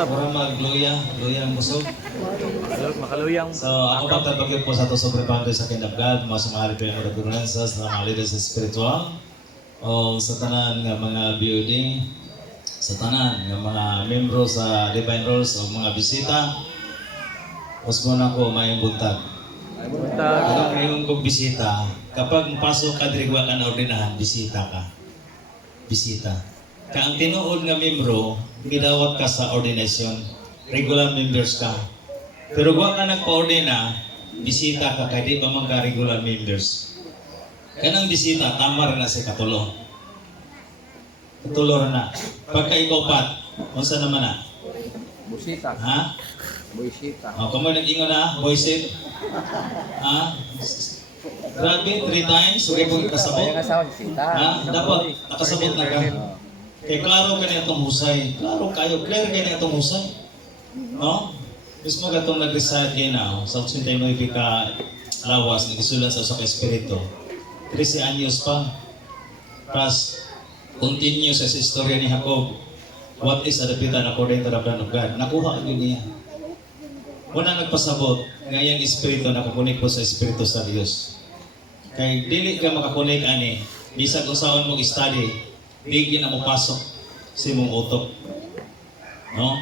Para magluya, luya ang busog. Makaluyang. So, ako pagtabagyo po sa ito sobre boundary sa Kingdom of God, mga sumahari ko yung mga ordinances ng mga leaders sa spiritual, o sa tanan ng mga BOD, sa tanan ng mga membro sa Divine Roles o mga bisita. Os muna ko may buntag. Kung ngayon kong bisita, kapag pasok ka dirigwa ka na ordinahan, bisita ka. Bisita. Ka ang tinuod nga membro, gidawat ka sa ordination. Regular members ka. Pero kung ka nagpa-ordina, bisita ka kaya di ba mga regular members. Kanang bisita, tama rin na si Katulo. Katulo rin na. Pagka ikaw pat, unsa naman na? Busita. Ha? Busita. O, kung mo nag-ingon na, boysit? Ha? Grabe, 3 times, huwag po kasabot. Kaya nga sa busita. Ha? Dapat, nakasabot na ka. Kaya klaro ka na itong husay. Klaro kayo, clear ka na itong husay. No? Mismo ka itong nag-reside kayo na, sa 89 ka lawas, nagisulat sa usok espiritu. 13 anyos pa. Plus, continue sa istorya ni Jacob. What is adapitan according to the plan of God? Nakuha yun niya. Muna nagpasabot, ngayang espiritu nakakunik po sa espiritu sa Diyos. Kaya dili ka makakunik ani, bisag usawan mong study, di na mo pasok sa imong utok. No?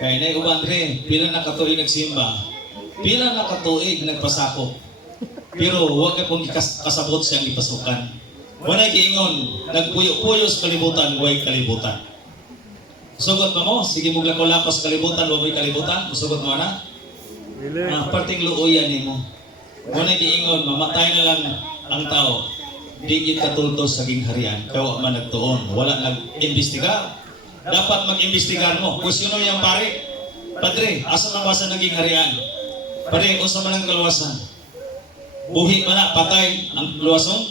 Kaya na uban rin, pila na katuig nagsimba, pila na katuig nagpasako. Pero huwag ka pong kasabot siyang ipasukan. Muna giingon, nagpuyo-puyo sa kalibutan, huwag kalibutan. Sugot pa mo, sige mo lako-lako sa kalibutan, huwag kalibutan, sugot mo na. Parting luoyan ni mo. Muna giingon, mamatay na lang ang tao. Di gid katultos sa gingharian, kawa man nagtuon, wala nag-imbestigar. Dapat mag-imbestigar mo. Kusyono yung pare. Padre, asa man basa naging harian? Pare, usa man ang kaluwasan? Buhi man na, patay ang luwason?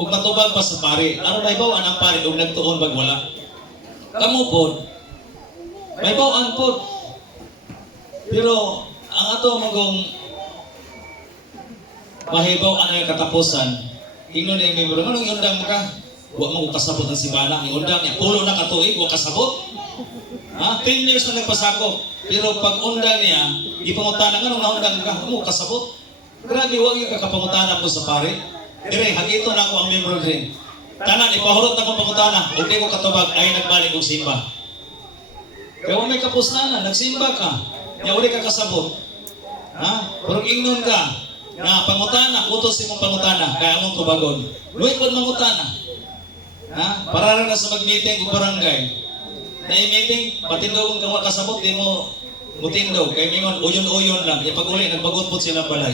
Ug matubag pa sa pare. Ano may bawaan ang pare ug nagtuon bag wala? Kamu pod. May bawaan pod. Pero ang ato magong mahibaw anay katapusan. Ingnon na yung membro, anong iundang mo ka? Huwag mo kasabot ng simbahan. Iundang niya, pulo na katuig, huwag kasabot. Ha? 10 years na nagpasako. Pero pag undang niya, ipangutanan, anong naundang ka? Huwag mo kasabot. Grabe, huwag yung kakapangutanan mo sa pare. Dire, hagito na ako ang membro rin. Tanan, ipahurot na kong pangutanan. Huwag di ko katubag, ay nagbalik kong simba. Kaya huwag may kapusnanan, nagsimba ka. Kaya uli ka kasabot. Ha? Pero ingnon ka. Na pangutana, utos imong pangutana, kaya among tubagon. Luwit po mangutana. Ha? Para na sa mag-meeting o barangay. Na i-meeting, patindog kung kasabot, di mo mutindog. Kaya mingon, uyon-uyon lang. Ipag-uli, nagbagot po sila balay.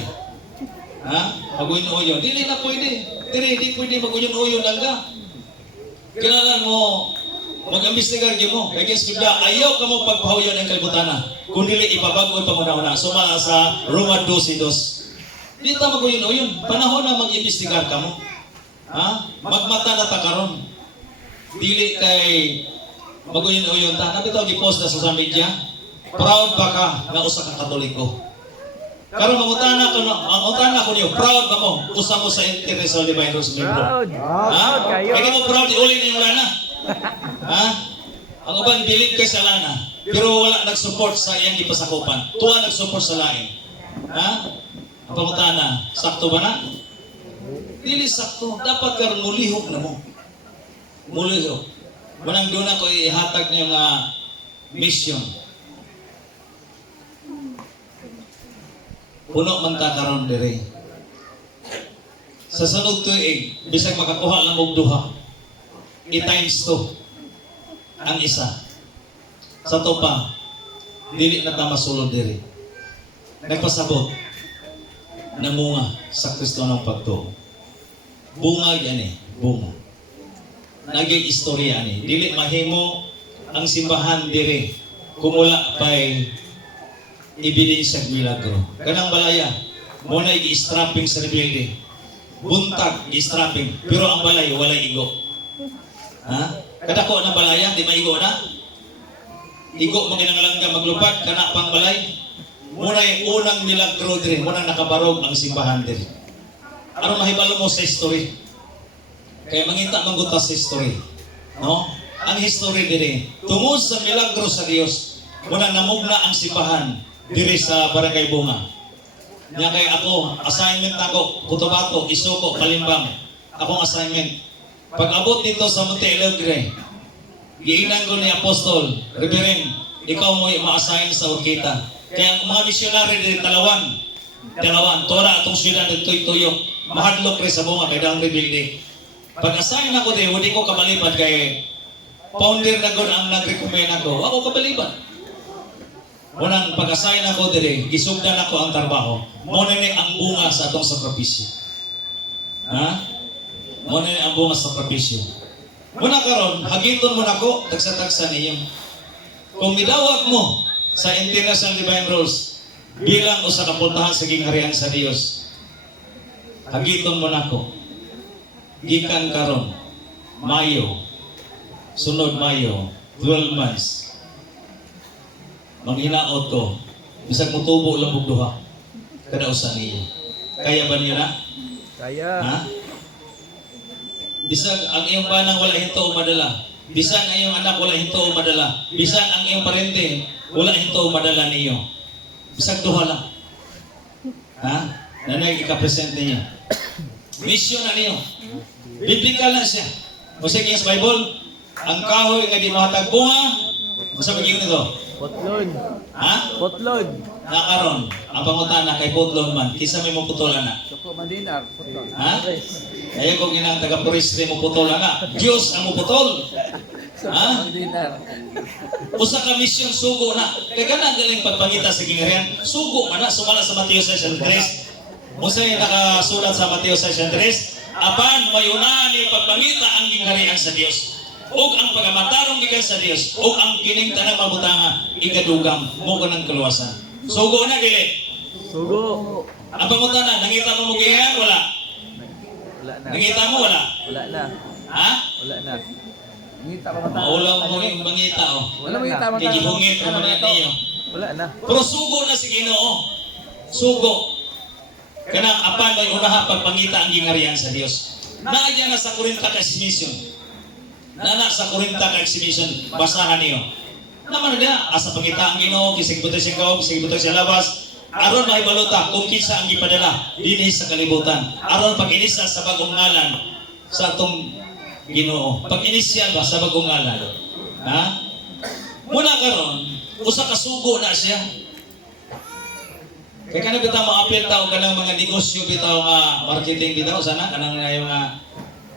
Ha? Pag-uyon-uyon. Dili na pwede. Di pwede mag-uyon-uyon lang ka. Kailangan mo mag-ambestigar mo. Kaya kaya ayaw ka mo pagpahuyon ng kalibutana. Kung dili ipabago ipamuna-una. Sumala sa Roma 12:2. Di ta mag-uyon-uyon. Panahon na mag-imbestigar ka mo. Ha? Magmata na ta karon. Dili kay mag-uyon-uyon ta. Kapito gi-post na sa social media. Proud ba ka na usa ka Katoliko? Karon mangutana ko ang utana ko niyo, proud ba mo usa mo sa International Divine Roles membro? Proud. Ha? Kayo. Kaya mo proud iuli ni lana. Ha? Ang uban bilib kay sa lana. Pero wala nag-support sa iyang gipasakupan. Tuwa nag-support sa lain. Ha? Ang pangutana, sakto ba na? Dili sakto. Dapat karon mulihok na mo. Mulihok. Manang doon ako ihatag niyo nga mission. Puno man ta karon dire. Sa sunod tuig, bisag makakuha lang og duha. I-times 2 ang isa. Sa to pa, dili na ta masulod dire. Nagpasabot namunga sa Kristiyanong pagtuo. Bunga yan bunga. Naging istorya ni. Dili mahimo ang simbahan dire kung wala pa'y ebidensya milagro. Kanang balaya, muna i-strapping sa rebelde. Buntag, i-strapping. Pero ang balay, walay igo. Ha? Kadako na balaya, di maigo na? Igo mo ginangalangga maglupad, kana pang balay. Muna yung unang milagro dire, muna nakabarog ang simbahan dire. Ano mahibalo mo sa history? Kaya mangita manggutas sa history. No? Ang history dire, tungod sa milagro sa Dios, muna namugna ang sipahan diri sa Barangay Bunga. Nya kay ako, assignment nako, Cotabato, Isuko, Kalimbang. Akong assignment. Pag abot dito sa Monte Alegre, giingnan ko ni Apostol, Reverend, ikaw mo ma-assign sa Urquita. Kaya ang mga misyonary diri Talawan, tora atong syudad ng Tuyok, mahadlok rin sa Bunga kay daang rebuilding. Pag-assign ako diri, hindi ko kabalibad kay founder na gud ang nag-recommend ako. Ako kabalibad. Unang pag-assign ako diri, gisugdan ako ang trabaho. Mo ni ang bunga sa atong sakripisyo. Ha? Mo ni ang bunga sa sakripisyo. Muna karon, hagiton mo nako tagsa-tagsa niyo. Kung midawat mo sa International Divine Rules bilang usa ka pultahan sa gingharian sa Dios, hagiton mo nako. Gikan karon, Mayo, sunod Mayo, 12 months. Manghinaot ko, bisag mutubo lang og duha. Kada usa niyo. Kaya ba niyo na? Kaya. Ha? Bisag ang iyong banang wala hinto o madala. Bisan ang iyong anak wala hinto o madala. Bisan ang iyong parente wala hinto o madala niyo. Bisag duha lang. Ha? Nanay ika-present niyo. Mission na niyo. Biblical na siya. O sige sa Bible, ang kahoy nga di mahatag bunga, masabi giyon nito. Potlon. Ha? Potlon. Nakaron, ang pangutana kay putlon man, kisa may maputol ana. Suko Madinar. Ha? Kaya kung ginang taga-puristri mo putol ana, Diyos ang muputol. Suko Ha? Madinar. Usa ka misyon sugo na. Kaya ganang galing pagpangita sa gingharian, sugo man na, sumala sa Mateo 6:3. Musay nakasulat sa Mateo 6:3, apan mayunan ni pagpangita ang gingharian sa Dios. Og ang pagamatarong gikan sa Dios, og ang kining tanang mabutanga igadugam mo kanang kaluwasan. Sugo na dili. Sugo. Ang pangutana, nangita mo mo gihan wala? Wala na. Nangita mo wala? Wala na. Ha? Wala na. Ngita pa mata. Maulaw mo yung mangita oh. Wala mo ngita mata. Kay gihungit mo na niyo. Wala na. Pero sugo na si Ginoo. Sugo. Kanang apan may unaha pagpangita ang gingharian sa Dios. Naaya na sa Korinta ka exhibition. Nana sa Korinta ka exhibition, basahan niyo. Naman na asa pangita ang Ginoo, kisig buto siya kaog, kisig buto siya labas. Aron mahibaluta kung kinsa ang gipadala dinhi sa kalibutan. Aron pag-inisa sa bagong ngalan sa atong Ginoo. Pag-inisya ba sa bagong ngalan? Ha? Muna karon, usa ka sugo na siya. Kaya kanang bitaw maapil tao kanang mga negosyo bitaw nga marketing bitaw sana kanang mga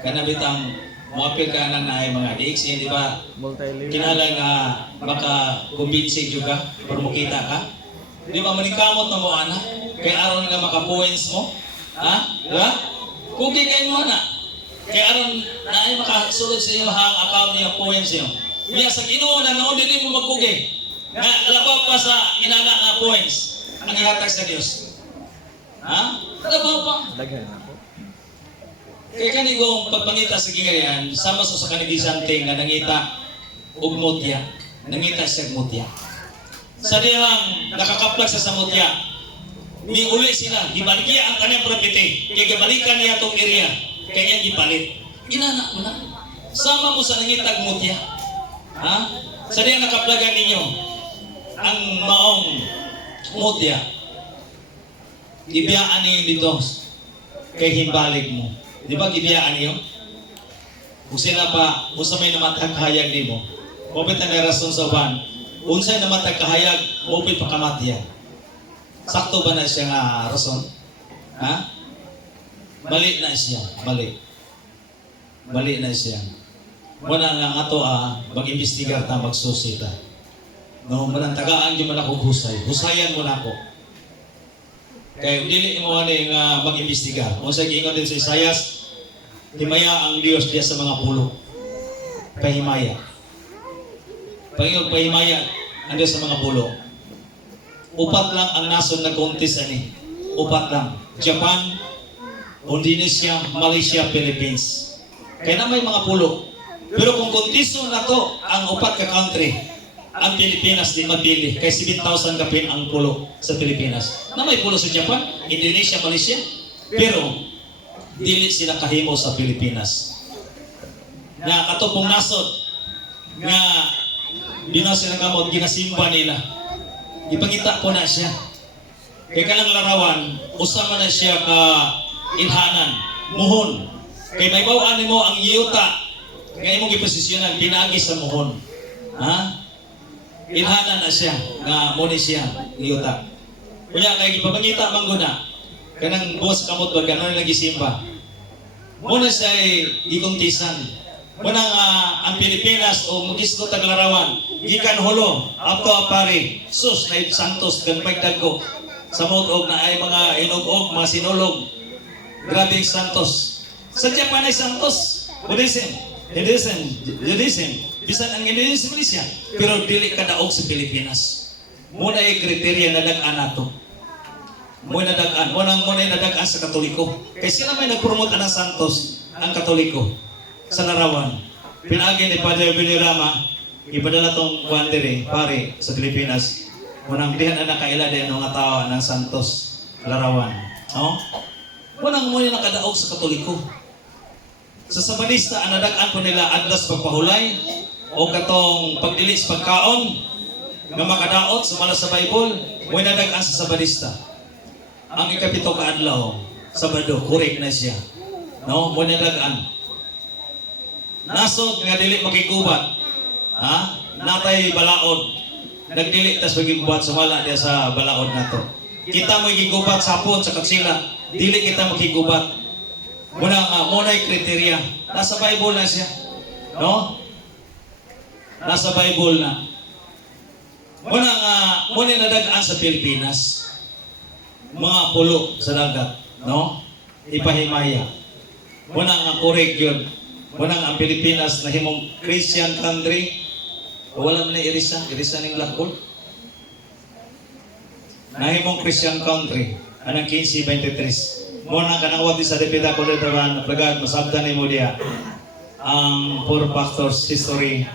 kanang bitang maapil ka nang naay mga DX, di ba? Multi-level. Kinahanglan nga maka-kumbinsi juga para makita ka. Di ba manikamot na mo ana? Kaya aron nga maka-points mo. Ha? Di ba? Kugi kayo mo na. Kaya aron na ay makasulod sa iyo hang account niya points niyo. Kaya sa Ginoo na noon din mo magkugi. Nga labaw pa sa inana nga points ang ihatag sa Dios. Ha? Labaw pa. Daghan ako. Kaya kanigong pagpangita sa gingharian, sama sa kanigisante nga nangita og mutya. Nangita siya mutya. Sa dihang nakakaplag sa mutya, miuli sila, gibaligya ang kanyang propete, kaya gibalikan niya itong area, kaya niya gipalit. Inana mo na. Sama mo sa nangitag mutya. Ha? Sa dihang nakaplagan ninyo, ang maong mutya, ibiyaan niyo dito kay himbalik mo. Di ba gibiyaan niyo? Kung sila pa, kung sa may namatagkahayag ni mo, mupit na rason sa uban, kung sa'y namatagkahayag, mupit pa kamatyan. Sakto ba na siya nga rason? Ha? Mali na siya. Mali. Mali na siya. Wala nga ato mag-imbestigar ta, magsusita. No, manang tagaan di man ako husay. Husayan mo na ako. Kaya dili mo nga mag-imbestigar. Kung sa giingon din sa Isayas, himaya ang Diyos diya sa mga pulo. Pahimaya. Panginoon, pahimaya ang Diyos sa mga pulo. Upat lang ang nason na contest ani. Upat lang. Japan, Indonesia, Malaysia, Philippines. Kaya na may mga pulo. Pero kung kontiso na to ang upat ka country, ang Pilipinas di mabili. Kaya 7,000 kapin ang pulo sa Pilipinas. Na may pulo sa Japan, Indonesia, Malaysia. Pero, dili sila kahimo sa Pilipinas. Nga katupong nasod, nga Binaw siya ng kamot, ginasimba nila. Ipangita po na siya. Kaya kanang larawan, usama na siya ka ilhanan, muhon. Kaya may bawaan mo ang iyuta. Kaya imong iposisyonan, pinagi sa muhon. Ha? Ilhanan na siya, nga muni siya, iyuta. Kaya kaya ipapangita mangguna, kanang buwas kamot ba, gano'n lagi simba. Muna siya ay ikumtisan. Muna nga ang Pilipinas o Mugisco Taglarawan, gikan hulo, apto apari, sus na santos, ganpag dagko. Sa motog na ay mga inugog, mga sinulog. Grabe yung santos. Sadya pa na santos. Buddhism, Judaism, bisan ang Hinduism siya. Pero dili ka daog sa Pilipinas. Muna ay kriteria na dag-an nato. Muna dagan, muna nadagan sa Katoliko. Kaya sila may nagpromote ng Santos, ang Katoliko, sa larawan. Pinagi ni Padre Benirama, ipadala tong wandere, pare, sa Pilipinas. Munang dihan na nakaila din ng mga tao ng Santos, larawan. No? Munang muna nakadaog sa Katoliko. Sa Sabadista, ang nadagan po nila adlas pagpahulay, o katong pagdilis pagkaon, nga makadaot sa mala sa Bible, muna nadagan sa Sabadista. Ang ikapito ka adlaw, Sabado, correct na siya. No, muna dagan. Nasod nga dili makigubat. Ha? Natay balaod. Nagdili tas magigubat sumala dia sa balaod nato. Kita mo gigubat sa hapon sa kagsila, dili kita makigubat. Muna kriteria. Nasa Bible na siya. No? Nasa Bible na. Muna nadagaan sa Pilipinas. Mga pulo sa dagat, no? Ipahimaya. Muna nga correct yun. Muna nga ang Pilipinas na himong Christian country. Wala man na irisa ng lakol. Na himong Christian country. Anang 1523. Muna ka nang wati sa depita ko dito na plagad, masabdan ni mo diya. Ang 4 factors, history,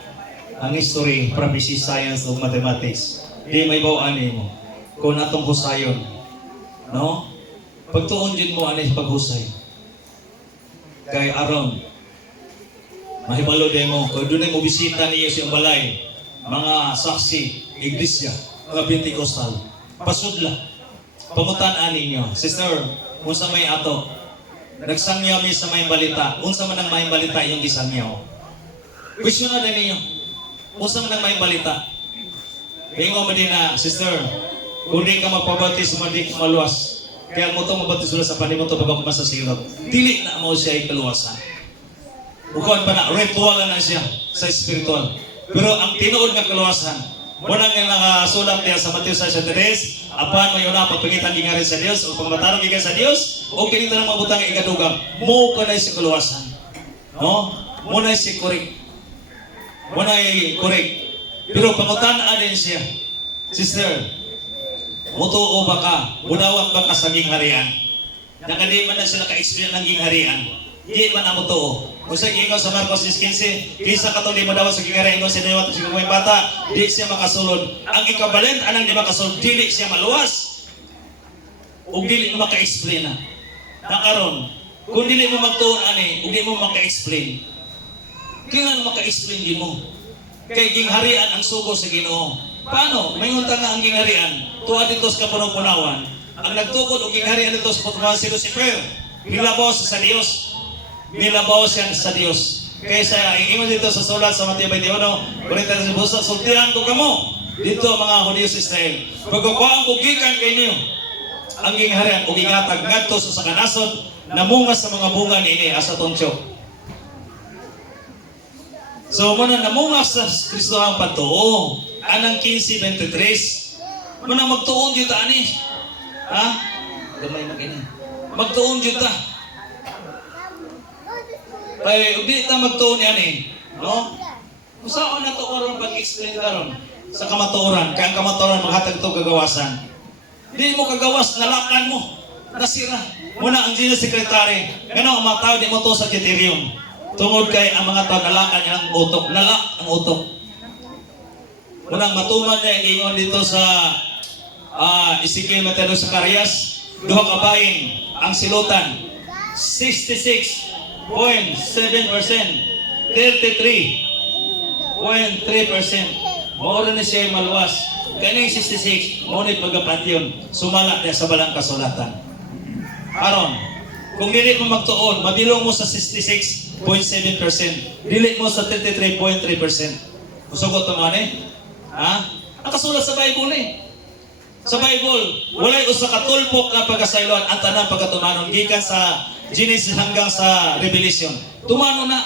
ang history, prophecy, science, ug mathematics. Di may bawaan mo. Kung atong husayon. No? Pagtuon din mo anay paghusay. Kay aron mahibalo din mo, kung doon mo bisita niyo siyang balay, mga saksi, iglesia, mga Pentecostal, pasudla, pamutaan ninyo. Sister, unsa may ato, nagsangyaw mi sa may balita, unsa man ang may balita yung gisangyaw. Question na din ninyo, unsa man ang may balita. Bingo mo din na, sister, kung di ka magpabaptis, di ka maluwas. Kaya mo itong mabaptis sa panimoto pagkakuman sa silog. Dili na mo siya ay kaluwasan. Bukuan pa na, ritual na siya sa spiritual. Pero ang tinuod nga kaluwasan, muna nga nakasulat niya sa Mateo 6:3, apan may una pagpangitan gingari sa Dios o pagmatarong gingari sa Dios o kinito ng mabutang nga ikadugang, mo ka na siya kaluwasan. No? Muna siya correct. Muna correct. Pero pangutanaan din siya. Sister, mutuo ba ka? Budawat ba ka sa gingharian? Nakadi man na sila ka-experience ng gingharian. Di man na mutuo. Kung sa ingaw sa Marcos 15, kisa ka itong di madawat sa gingharian, ingaw sa inawat sa mga bata, di siya makasulod. Ang ikabalent, anang di makasulod, dili siya maluwas. O dili mo maka-explain na. Nakaroon, kung dili mo magtuon ani, o di mo maka-explain. Kaya nga maka-explain di mo. Kay gingharian ang sugo sa Ginoo. Paano? May unta nga ang gingharian. Tuwa dito sa kapunaw-punawan. Ang nagtukod o gingharian dito sa putuhan si Lucifer. Nilabaw sa Diyos. Nilabaw siya sa Diyos. Kaya sa iingon dito sa sulat sa Mateo 21, Kurita sa busa, sultihan ko kamo. Dito mga Hudyo sa Israel. Pagkukuhaan ko gikan kay niyo. Ang gingharian o gigatag ngadto sa kanasod, namungas sa mga bunga ni ini asa tonsyo. So, muna namungas sa Kristo ang patuo. Anang 15:23. Muna magtuon dito ani. Ha? Gamay na kini. Magtuon dito. Ay, udi ta magtuon ani. No? Usaon na to karon pag-explain karon sa kamatuoran. Kaya ang kamatuoran maghatag to gagawasan. Di mo kagawas, nalakan mo. Nasira. Muna ang General Secretary. Ngano ang mga tao di mo to sa kriterium. Tungod kay ang mga tao nalakan niya ang utok. Nalak ang utok. Unang matuman niya ingon dito sa Ezekiel Mateo sa Karyas, duha ka bahin ang silutan. 66.7%, 33.7%, Maura na siya maluwas. Kaya yung 66, mauna yung pagkapatyon. Sumala niya sa balang kasulatan. Aron, kung dili mo magtuon, mabilong mo sa 66.7%. Dili mo sa 33.3%. Usugot naman eh. Ha? Ang kasulat sa Bible eh. Sa Bible, walay usa ka tulpok na pagkasayloan ang tanang pagkatumanon gikan sa Genesis hanggang sa Revelation. Tumano na.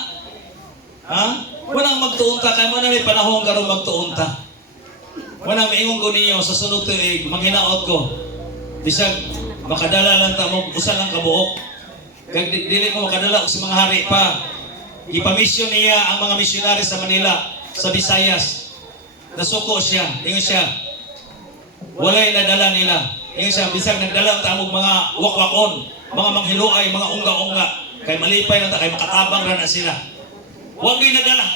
Ha? Wanang magtuunta kay mo na may panahon karon magtuunta. Wanang maingon ko ninyo sa sunod tuig manghinaot ko. Bisag makadala lang ta mo usa lang ka buok. Kag dili ko makadala og si mga hari pa. Ipamisyon niya ang mga misyonary sa Manila, sa Visayas. Nasuko siya, ingon siya. Walay nadala nila. Ingon siya, bisag nagdala ta og mga wakwakon, mga manghiluay, mga unga-unga. Kay malipay na ta, kay makatabang ra na sila. Huwag kayo nadala.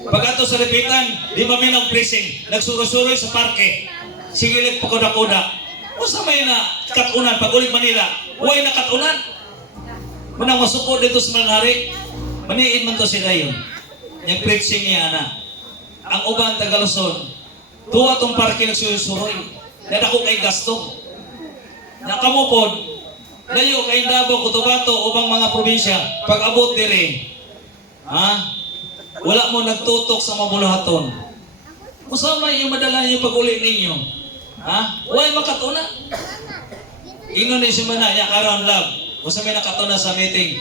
Pag-ato sa repitan, di ba may nag-pressing, nagsuroy-suroy sa parke, sigilip pa kuda-kuda. O sa may na katunan, pag ulit Manila, huwag na katunan. Manang masuko dito sa Manari, maniin man to sila yun. Yung preaching niya na. Ang uban Tagaluson, tuwa tong parke nagsuroy-suroy. Dada ko kay gasto. Nakamupod, layo kay Davao, Cotabato, ubang mga probinsya, pag-abot dire, ha? Wala mo nagtutok sa mabulahaton. Usama yung madala niyo pag-uli ninyo. Ha? Huwag makatuna. Ingon ni si Manaya, karon love. Usama may nakatuna sa meeting.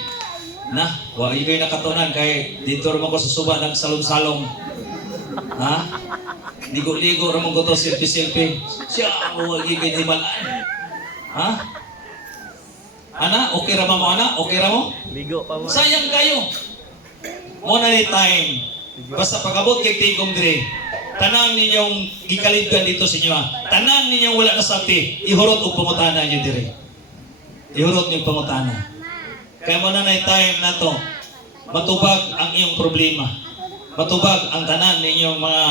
Na, huwag kayo nakatunan kay dito rin ako susuba nagsalong-salong. Ha? Ligo-ligo rin ko to silpi-silpi. Siya, huwag kayo himalaan. Ha? Ana, okay ra mo ana? Okay ra mo? Ligo pa mo. Sayang kayo. Muna ni time. Basta pag-abot kay Tigom dire, tanan ninyong gikalibgan dito sa inyo. Tanan ninyong wala na sakti, ihurot og pangutana niyo dire. Ihurot niyo pangutana. Kaya muna na time na to, matubag ang iyong problema. Matubag ang tanan ninyong mga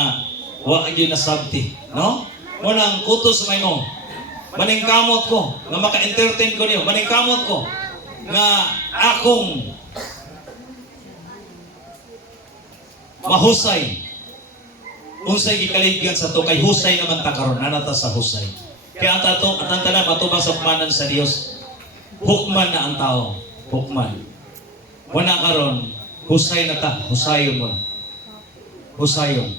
wa gyud na sakti, no? Muna ang kutos may mo. Maningkamot ko nga maka-entertain ko niyo. Maningkamot ko nga akong mahusay. Unsay gikaligyan sa to kay husay naman ta karon nanata sa husay. Kaya ang tanan matubang sa pamanan sa Dios. Hukman na ang tao, hukman. Wala karon husay na ta, husayon mo. Husayon.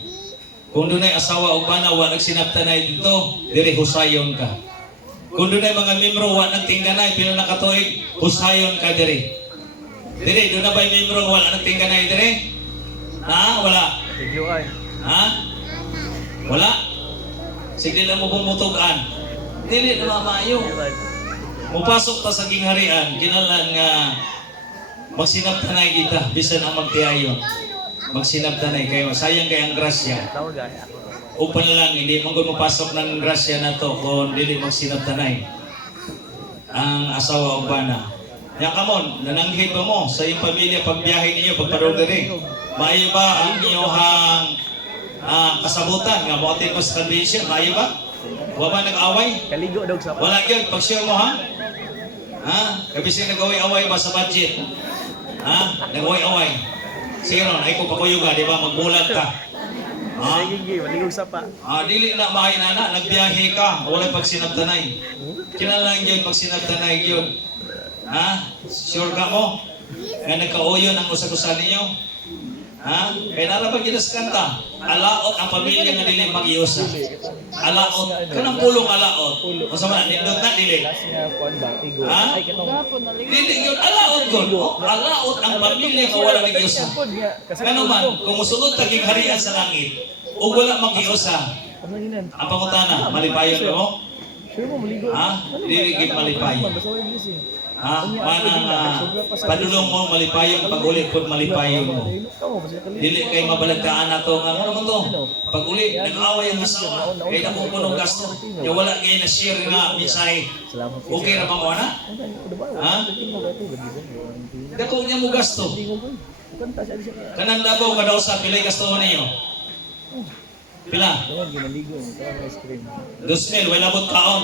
Kung dunay asawa o bana wa nagsinabtanay dito, diri husayon ka. Kung dunay mga membro wa nagtingganay pila nakatuig, husayon ka diri. Diri do na bay membro wala nagtingganay diri? Ha? Wala. Video ay. Ha? Wala. Sige lang mo bumutugan. Dili na mamayo. Mupasok ta sa gingharian, kinalan nga magsinabtanay kita, bisan ang magtiayon. Magsinabtanay kayo. Sayang kay ang grasya. Tawag gani ako. Upan na lang, hindi mong mapasok ng grasya na to kung dili magsinabtanay. Ang asawa o bana. Yan ka mo, nananghid ba mo sa iyong pamilya pagbiyahe ninyo, pagpadugari? Maayo ba ang inyong kasabutan nga motin mo sa convention? Maayo ba? Wala ba nag-away? Kaligo daw sa Wala yun, pag-share mo ha? Ha? Kabising nag-away-away ba sa budget? Ha? Nag-away-away. Sige ron, ay kung pakuyuga, di ba? Magbulat ka. Ha? Sige, maligog sa pa. Dili na mahay na, nagbiyahe ka, wala pagsinabtanay. Kinalang yun, pagsinabtanay yun. Ha? Sure ka mo? Kaya nagkauyon ang usag-usan ninyo? Ha? Kaya narapag ginas kanta, alaot ang pamilya nga dili mag-iusa. Alaot, kanang pulong alaot. O sa mga, nindot na dili. Last nga kuan ba? Tigo. Ha? Ay katong Dili yun, alaot ko. Alaot ang pamilya nga wala mag-iusa. Kano man, kung musunod taging harian sa langit, o wala mag-iusa, Ano yun? ang pangutana, malipayon mo? Sure mo maligo. Ha? Dili gid malipayon. Basta wala English eh. Ha? Padulong mo malipayon, pag-ulit po malipayon mo. Dili kay mabalagtaan nato nga ano man to. Pag uli nag-away ang asawa, kay dako punong gasto. Ya wala kay na share nga mensahe. Salamat. Okay ra ba mo ana? Ha? Dako niya mo gasto. Kanang Davao kada usa pilay gasto niyo. Pila? Doon ginaligo, ito ice cream. 2,000 wala bot kaon.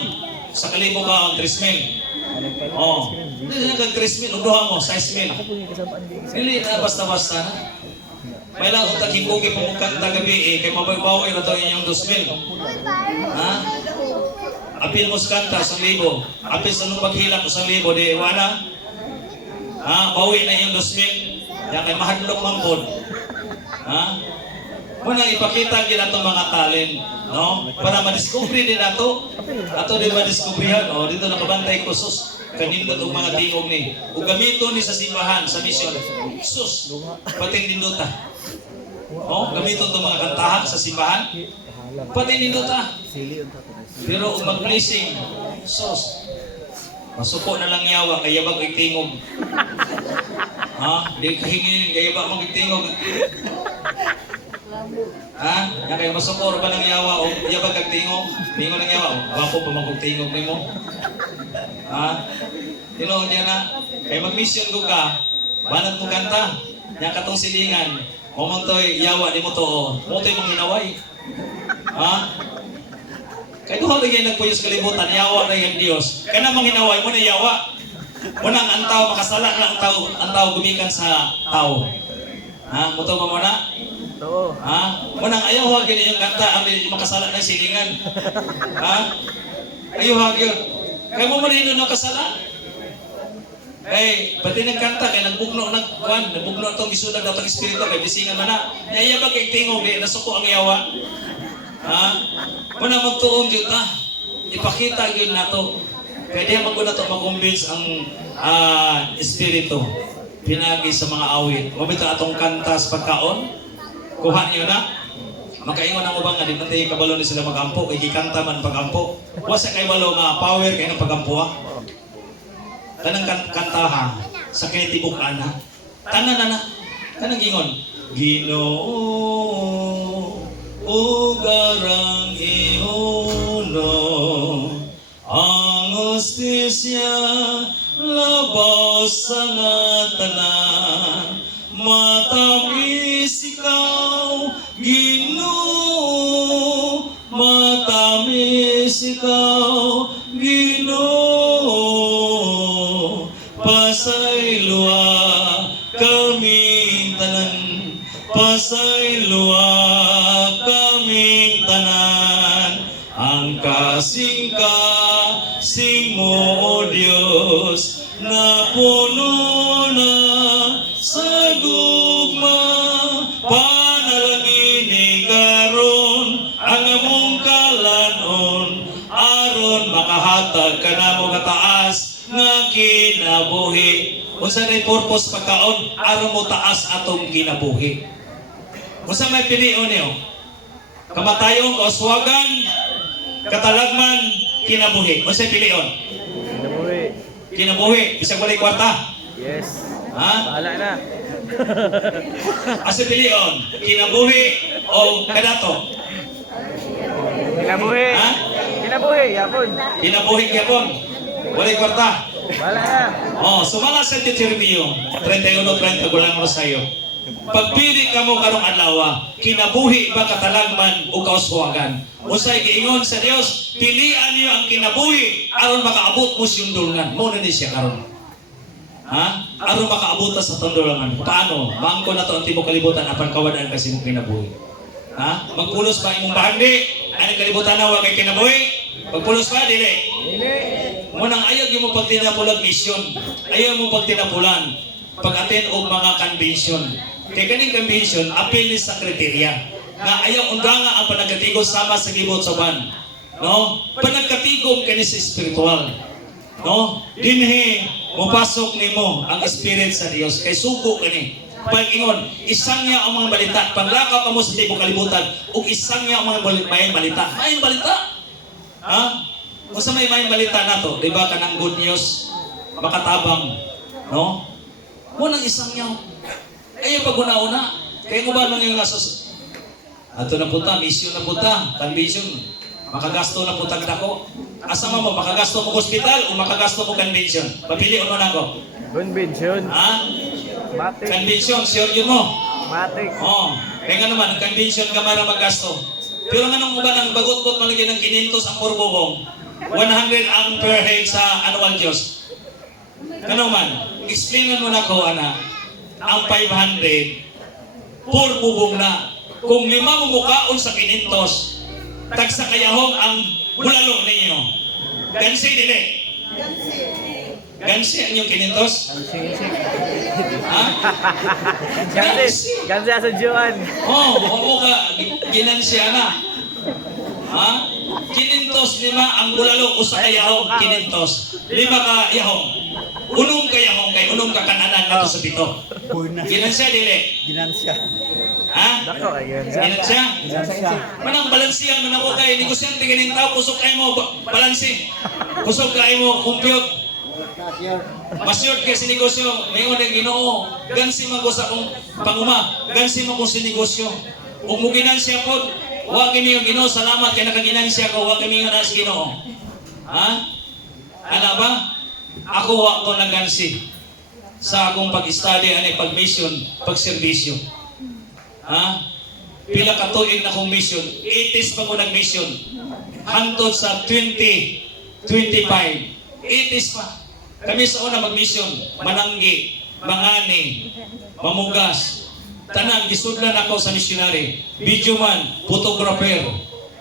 Sa kalibo kaon 3,000. Anong pala Oh. ice cream? Dili nang 3,000 ug duha mo 6,000. Ako po yung kasama ang isa. Dili na basta-basta na. May lang utang hikugi pumukan gabi kay mababaw na to inyong 2,000. Ha? Apil mo sa kanta, 1,000. Apil sa nung paghilak ko 1,000, di wala. Ha? Bawi na yung 2,000. Yan kay mahadlok man po. Ha? Muna ipakita gila itong mga talent, no? Para madiscovery din nato. Ato di ba discoveryhan, no? Dito nakabantay ko, sus. Kanino itong mga tingog ni. O gamito ni sa simbahan, sa mission. Sus, pati dinduta. No? Gamito itong mga kantahan sa simbahan. Pati dinduta. Pero kung mag-blessing, sus. Masuko na lang yawa, kaya bag tingog. Ha? Di kahingin, kaya bag magtingog. Ha? Yan kayo masukor ba ng yawa o yabag ang tingog? Tingog ng yawa o wapo pa magugtingog ni mo? Ha? Tinood yan na. Kaya mag-mission ko ka, banat mo kanta. Yan katong silingan. O montoy yawa di mo to o. Montoy mong hinaway. Ha? Kaya doon kayo nagpuyos kalibutan, yawa na yung Diyos. Kaya namang hinaway mo na yawa. Muna ang tao, makasala na ang tao gumikan sa tao. Ha? Muto ba mo na? Oo. Ha? Munang ayaw huwag yun yung kanta, ang makasala ng silingan. Ha? Ayaw huwag yun. Kaya mo marino na kasala. Kaya, pati ng kanta, kaya nagbugno itong isulag na itong espiritu, kaya bisingan man na. Naya ba kay tingog, nasuko ang yawa. Ha? Muna magtuong yun na. Ipakita yun na to. Kaya diya maguna ito mag-convince ang espiritu. Pinagi sa mga awit. Mabito atong kanta sa pagkaon. Kuha niyo na. Makaingon ang ubang nga, di man tayo kabalo ni sila mag-ampo. Kaya kikanta man pag-ampo. Wasa kay walo nga power kaya ng pag-ampo ha. Tanang kanta ha. Sa kinitibok ana. Tanan na na. Tanang gingon. Ginoo, ugarang iuno, ang hostisya, labaw sa nga tanan. Matamis ikaw, Ginoo, matamis ikaw, Ginoo. Pasayloa kaming tanan, pasayloa kaming tanan. Ang kasing-kasing mo, O Diyos, na puno na sa gugma, panalangin ni karon ang among kalanon, aron makahatag ka na mo kataas nga kinabuhi. Unsa may purpose pagkaon, aron mo taas atong kinabuhi. Unsa may pilion niyo? Kamatayon, kauswagan, katalagman, kinabuhi. Unsa pilion? Kinabuhi. Kinabuhi, bisag walay kwarta. Yes. Ha? Bahala na. Asa pilion? Kinabuhi o kadato? Kinabuhi. Ha? Kinabuhi, yapon. Kinabuhi gyapon. Walay kwarta. Bahala na. Oh, sumala sa Deuteronomio 31:30 gulang mo sayo. Pagpili ka mo karong adlaw, kinabuhi ba katalagman o kauswagan? Unsay giingon sa Dios, pilian niyo ang kinabuhi aron makaabot mo sa yundulngan. Mo na ni siya karon. Ha? Aron makaabot sa tundulngan. Paano? Mangko na to ang tibok kalibutan apan kawadaan kasi mo kinabuhi. Ha? Magpulos ba imong bahandi? Ano kalibutan na wa kay kinabuhi? Magpulos ba dili? Munang ayaw gyud mo pagtinapulag mission. Ayaw mo pagtinapulan pag-attend og mga convention. Kay kaning convention apil ni sa kriteriya nga ayaw undanga ang panagkatigom sama sa gibot sa ban. No? Panagkatigom kani sa spiritual. No? Dinhi mopasok nimo ang spirit sa Dios kay sugo kani. Pag-ingon, isang niya ang mga balita. Panglakaw ka mo sa tibok kalibutan ug isang niya ang mga balita. May balita. Ha? Kung sa may balita nato, di ba kanang good news, makatabang, no? Munang isang niya. Ayaw pag-una-una. Kaya mo ba nang yung asos? Ato na puta, mission na puta, convention. Makagasto na puta dako. Asa mo, makagasto mo hospital o makagasto mo convention? Papili mo na ako. Convention. Ha? Matik. Convention, sure yun mo. Matik. Oh, kaya nga naman, ang convention ka mara magasto. Pero nga nung ba nang bagot-bot malagay ng 500 ang purbobong, 100 ang per head sa annual Diyos. Ganun man, explainan mo na ko, ana, ang 500, pur bubong na. Kung 5 mo mukaon sa 500, tagsa kayahong ang bulalo ninyo. Gansi dili. Gansi ang inyong 500? Ha? Gansi. Gansi sa Juan. Oo ka, ginansya na. Ha? 500 ang bulalo, usa ka yahong 500. 5 ka yahong. Unong ka yahong, kay unong ka kananan nato sa bito. Ginansya dili. Ginansya. Ha? Dako kay gansi. Ginansya? Ginansya. Manang balansiyang na ako kay negosyante ganing tao, kusog kayo mo balansi. Kusog kayo mo compute. Masyot kay si negosyo, mayon ang Ginoo. Gansi man ko sa akong panguma, gansi man ko si negosyo. Ug mo ginansya pod, wa kami yung Ginoo, salamat kay nakaginansya ko, wa kami nga sa Ginoo. Ha? Ana ba? Ako wa ko nagansi sa akong pag-study ani pag-mission, pag-serbisyo. Ha? Pila ka tuig na kong mission, 80s pa ko nag-mission. Hantod sa 2025, 80s pa. Kami sa una mag-mission, mananggi, mangani, mamugas. Tanan, gisudlan ako sa missionary. Video man, photographer,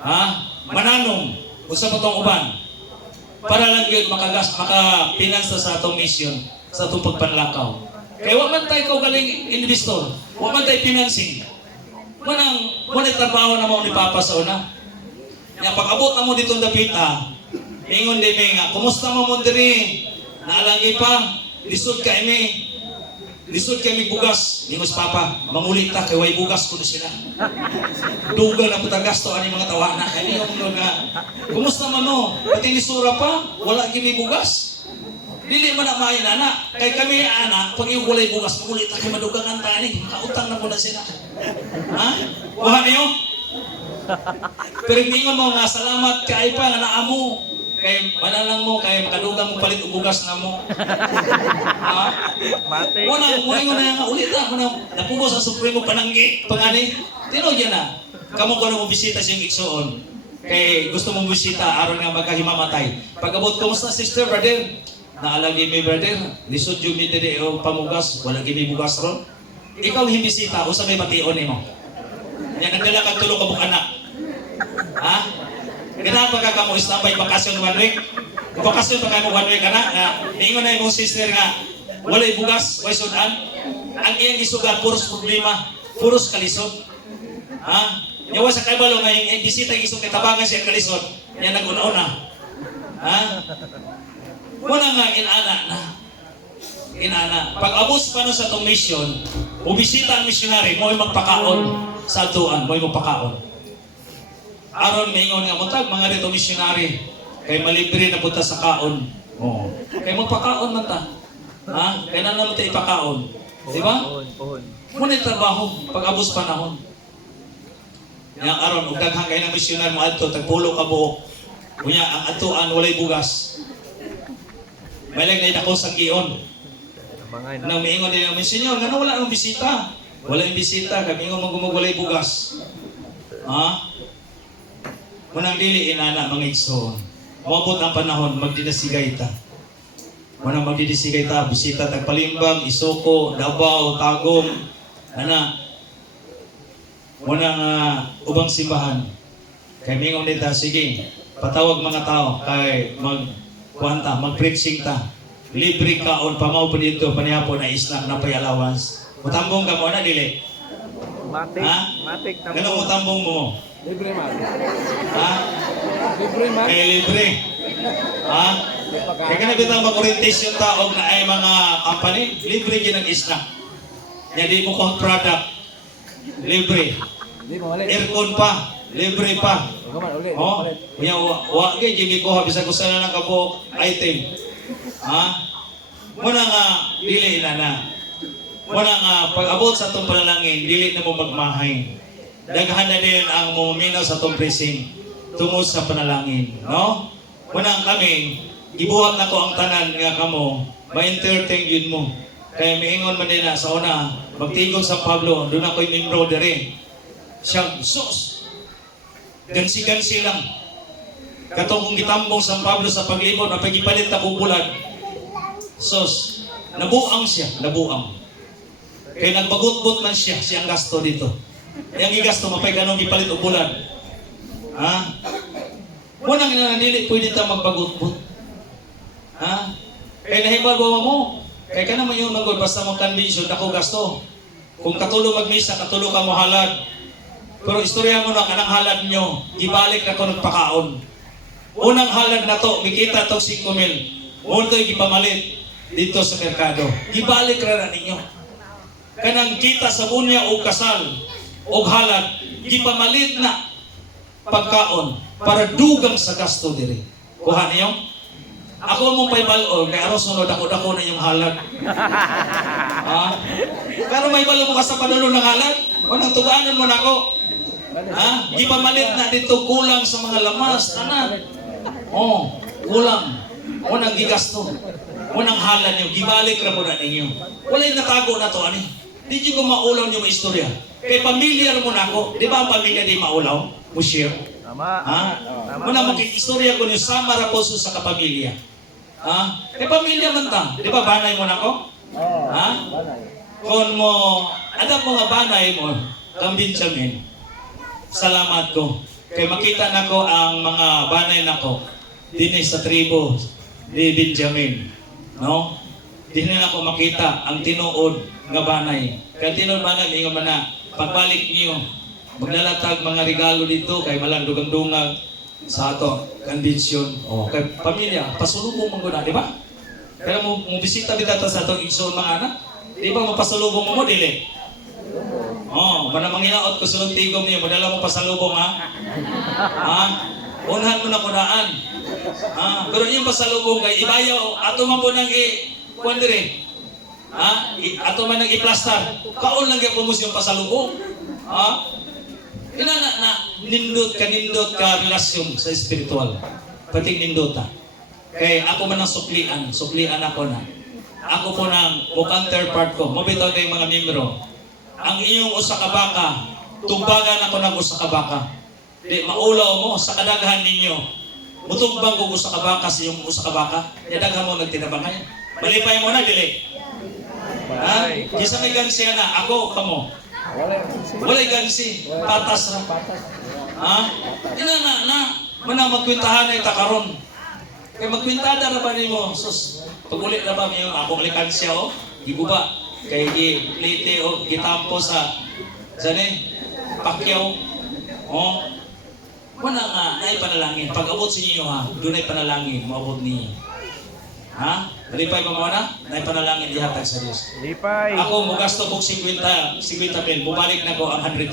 ha? Mananong, usa pa tong uban. Para lang yun makapinansa sa atong mission, sa atong pagpanlakaw. Kaya wa man tayo ko galing investor, wa man tayo financing. Manang trabaho na mo ni Papa sa una. Nga pag-abot na mo dito dapita, ingon di may nga, kumusta mo mo diri? Naalagi pa, lisod ka imi. Lisod kami bugas. Ingos Papa, mangulit ta kay way bugas kuno sila. Dugang na putang gasto ani mga tawana. Kay ingon nga, kumusta man mo? Pati ni sura pa, wala gini bugas. Dili man na maayo na. Kay kami ana, pag yung walay bugas, mangulit ta kay madugangan ta ani. Makautang na muna sila. Ha? Kuha niyo? Pero ingon mo nga, salamat kay pa nga naamo. Kay manalang mo, kay makadugang mo palit og bugas na mo. Ha? Matik. Muna nga ulit na. Napubos ang Supremo pananggi. Pangani. Tino dyan na. Kamu ko na mo bisita siyang igsoon. Kay gusto mong bisita, aron nga magkahimamatay. Pag-abot, kumusta sister, brother? Naalagi may brother. Lisod yung may dede o pamugas. Wala gini bugas ron. Ikaw himbisita, usa may bation mo. Yan, nagdala kang tulong kabuk anak. Ha? Kenapa ka kamu istambay bakasyon 1 week? Bakasyon pa kamu 1 week anak? Niingon na yung sister nga, walay bugas, way sudan. Ang iyang isugat, puros problema, puros kalisod. Ha? Yawa sa kaibalo nga yung bisita yung isong kitabangan siya kalisod. Yan nag-una-una. Ha? Muna nga, inana na. Inana. Pag-abos pa sa itong mission, ubisita ang missionary, mo'y magpakaon sa atuan, mo'y magpakaon. Aron maingon nga muntag mga rito missionary kay malibre na punta sa kaon. Oh. Kay magpakaon man ta. Ha? Kay na naman tayo ipakaon. Di ba? Muna trabaho pag-abos panahon. Yang aron ug daghang kay na missionary mo adto tagpulo ka buok. Kunya ang atuan walay bugas. Malag na dako sa gion. Nang miingon din ang missionary ngano wala ang bisita. Wala ang bisita kay miingon magumugulay bugas. Ha? Munang dili inana mga igsoon. Mabot ang panahon magdinasigay ta. Munang magdidisigay ta, bisita tagpalimbang, Isoko, Davao, Tagum, ana. Munang ubang simbahan. Kay mingon nita, sige, patawag mga tao kay magkuanta, mag-preaching ta. Libre kaon pamaw po dito, panihapon na snack na pay allowance. Mutambong ka mo na dili. Matik. Ha? Matik na Ganun mutambong mo. Libre man. Ha? Libre man. Kaya libre. Ha? Kaya ka na bitang mag-orientation taog na ay mga company, libre yun ang snack. Yan di mo kong product. Libre. Di mo ulit. Aircon pa. Libre pa. Gaman ulit. Oh? Yan, wag kay Jimmy ko, bisa ko sana ng kabuk item. Ha? Muna nga, dili na na. Muna nga, pag-abot sa itong panalangin, dili na mo magmahay. Daghan na din ang muminaw sa itong pressing tungod sa panalangin. No? Muna kami, ibuhat na ko ang tanan nga kamo, ma-entertain yun mo. Kaya miingon man din na sa una, magtigol sa Pablo, doon ako'y membro dere. Siyang, sus! Gansi-gansi lang. Katong kung gitambong sa Pablo sa paglibot, na pagipalit na bulag. Sus! Nabuang siya, nabuang. Kaya nagbagot-bot man siya, siyang gasto dito. Yang gigasto, mapay ganong ipalit o bulan. Ha? Munang inanandili, pwede ta magbagot-bot. Ha? Kaya nahibagawa mo. Kaya ka naman yung nagol, basta mo condition, ako gasto. Kung katulo magmisa, katulo ka mo halad. Pero istorya mo na kanang halad nyo, ibalik na ko nagpakaon. Unang halad na to, mikita to 5,000. Mundo yung ipamalit dito sa merkado. Ibalik na ninyo. Kanang kita sa bunya o kasal o halad, ipamalit na pagkaon para dugang sa gasto diri. Kuha niyo? Ako mong pay balon, kaya araw sunod ako na yung halad. Ha? Pero may balo mo ka sa panulo ng halad? O nang tugaanan mo na ako? Ha? Ipamalit na dito kulang sa mga lamas, tanan. Oh, kulang. O nang gigasto. O nang halad niyo, gibalik na po na ninyo. Wala'y natago na to, ani. Di ko maulaw niyo may istorya. Kay pamilyar mo na ako. Di ba ang pamilya di maulaw? Mushir. Tama. Ha? Muna makikistorya ko niyo sa maraposo sa kapamilya. Ha? Kay pamilya man ta. Di ba banay mo na ako? Ha? Kung mo, alam mo nga banay mo, kang Benjamin, salamat ko. Kay makita na ko ang mga banay na ko din sa tribo ni Benjamin. No? Din na ako makita ang tinuod nga banay. Kaya tinuod banay, ingon man na, pagbalik niyo, maglalatag mga regalo dito kay malang dugang-dungag sa ato convention. Oh, kay pamilya, pasulubong mo na, di ba? Pero mo bisita bitaw sa atong igsoon mga anak. Di ba mapasalubong mo dili? Oh, mana manginaot ko sulod tigom niyo, madala mo pasalubong ha. Ha? Unhan mo na kunaan. Ha? Pero yung pasalubong kay ibayaw ato man po nang kuan dire. Ha? Ato man nang i-plaster. Kaon lang gyud mo yung pasalubong. Ha? Ina na nindot ka relasyon sa spiritual. Pati nindota. Kay ako man ang suklian ako na. Ako po nang counterpart ko. Mabitaw na yung mga membro. Ang iyong usa ka baka, tugbagan ako ng usa ka baka. Di maulaw mo sa kadaghan ninyo. Mutugbang ko usa ka baka sa iyong usa ka baka. Daghan mo nagtinabangay. Malipay mo na dili. Ha? Gisa may gansi na ako kamo. Walay gansi, patas ra. Ha? Ina na manang magkwentahan ay takaron. Kay magkwintada ra ba nimo sus pagulit na ba yung ako likansya o gibuba kay gilite o gitampo sa ni Pacquiao o wala nga nay panalangin pag abot sa inyo ha dunay panalangin maabot niyo ha lipay pa mo na nay panalangin dihatag sa Dios Lipay. ako mo gasto kog 50 mil bumalik na ko ang 100,000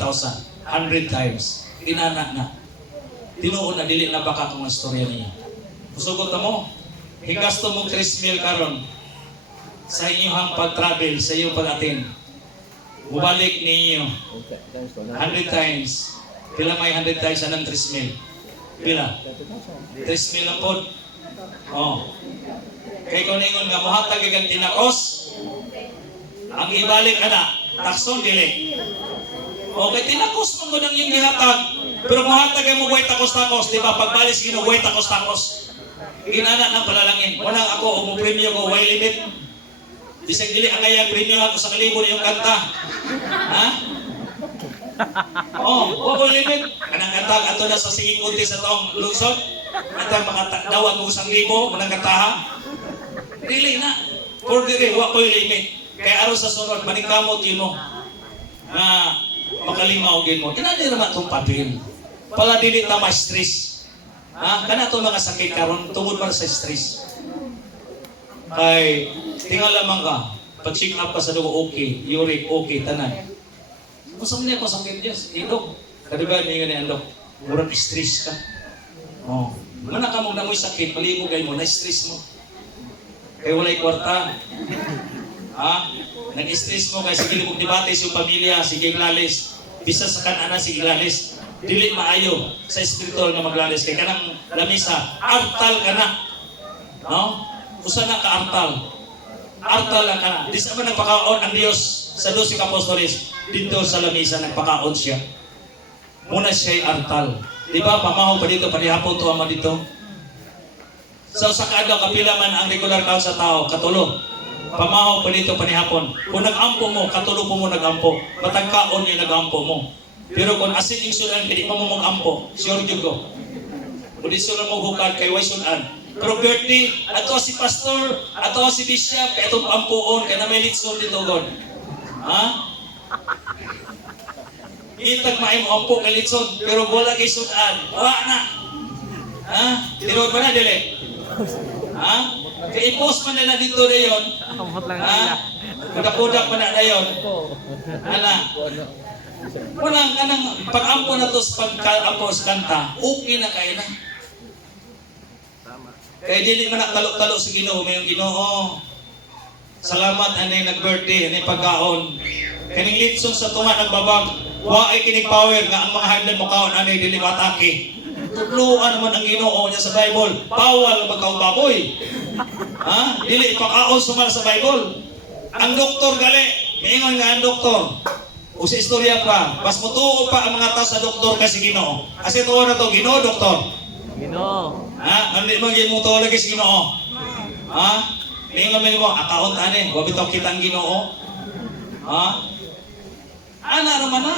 100 times inana na tinuon na dili na baka kung istorya niya sugot mo higasto mo 3 mil karon sa inyong pag-travel, sa iyong pag-attend. Bubalik ninyo 100 times. Pila may 100 times anang 3 mil? Pila? 3 mil lang po. Oh. Kaya kung ningon nga, muhatag kang tinakos, ang ibalik ka na, takson dili. Okay, tinakos mo nang yung gihatag. Pero muhatag mo buhay takos-takos, di ba? Pagbalis gino, buhay takos-takos. Inana ng palalangin. Walang ako, umupremyo ko, way limit. Bisag dili ang ayang premium ako sa kalibon yung kanta. Ha? Oh, wako limit. Kanang kanta ato na sa singing contest sa taong lungsod. Atang makadawag ko 1,000 manang kantaha. Dili na. For dire wako limit. Kaya araw sa sunod maningkamot yun mo. Na makalimaw gin mo. Inani ra matong papel. Pala dili ta ma-stress. Ha? Kana to mga sakit karon tungod man sa stress. Ay tingala lamang ka, pag-check up ka sa dugo, okay, uric, okay, tanan. Kung niya ko sakit Diyos, idog. Kadiba, may nga ni andok, murag stress ka. Oh. Mana ka mong namoy sakit, malimugay mo, na-stress mo. Kaya walay kwarta. Ha? Nag-stress mo, kaya sige kong debate sa pamilya, sige glalis. Bisa sa kanana, sige glalis. Dili maayo sa spiritual na maglalis. Kaya kanang lamisa, artal ka na. No? Usa na ka artal. Artal lang ka na. Di sa man nagpakaon ang Diyos sa 12 apostoles dito sa lamisa nagpakaon siya. Muna siya'y artal. Di ba? Pamahaw pa dito, panihapon to ama dito. So sa kaadlaw kapila man ang regular count sa tao, katulo. Pamahaw pa dito panihapon. Kung nag-ampo mo, katulo po mo nag-ampo. Matagkaon yung nag-ampo mo. Pero kung asin yung sunan, hindi pa mo mag-ampo. Sure yun ko. Kung di sunan mo hukad, kay way sunan. Pero birthday, ato si pastor, ato si bishop, kaya itong ampuon, kaya na may litson dito, God. Ha? Itag maay mo ampo kay litson, pero wala kay sunan. Wala na. Ha? Tinod ba na, dili? Ha? Kaya i-post man nila dito na yun. Amot lang Ha? nila. Kudak-kudak man na yun. Ana? Walang kanang pag-ampo na to sa pag-ampo sa kanta, okay na kayo na. Kaya dili man nakalo-talo sa Ginoo, mayong Ginoo. Salamat anay nag-birthday, anay pagkaon. Kaning litson sa tunga nagbabag, wa ay kinig power nga ang mga hadlan mo kaon anay dili matake. Tutluan naman ang Ginoo niya sa Bible. Bawal magkaon baboy. Ha? Dili ipakaon sumal sa Bible. Ang doktor gali, maingon nga ang doktor. O sa istorya pa, mas mutuo pa ang mga tao sa doktor kasi Ginoo. Kasi tuwa na to, Ginoo doktor. Ginoo. Ha? Hindi mo gimuto lagi sa Ginoo. Ha? Ngayon mo, akaon tani, wabit ako kita ang Ginoo. Ha? Ana naman na,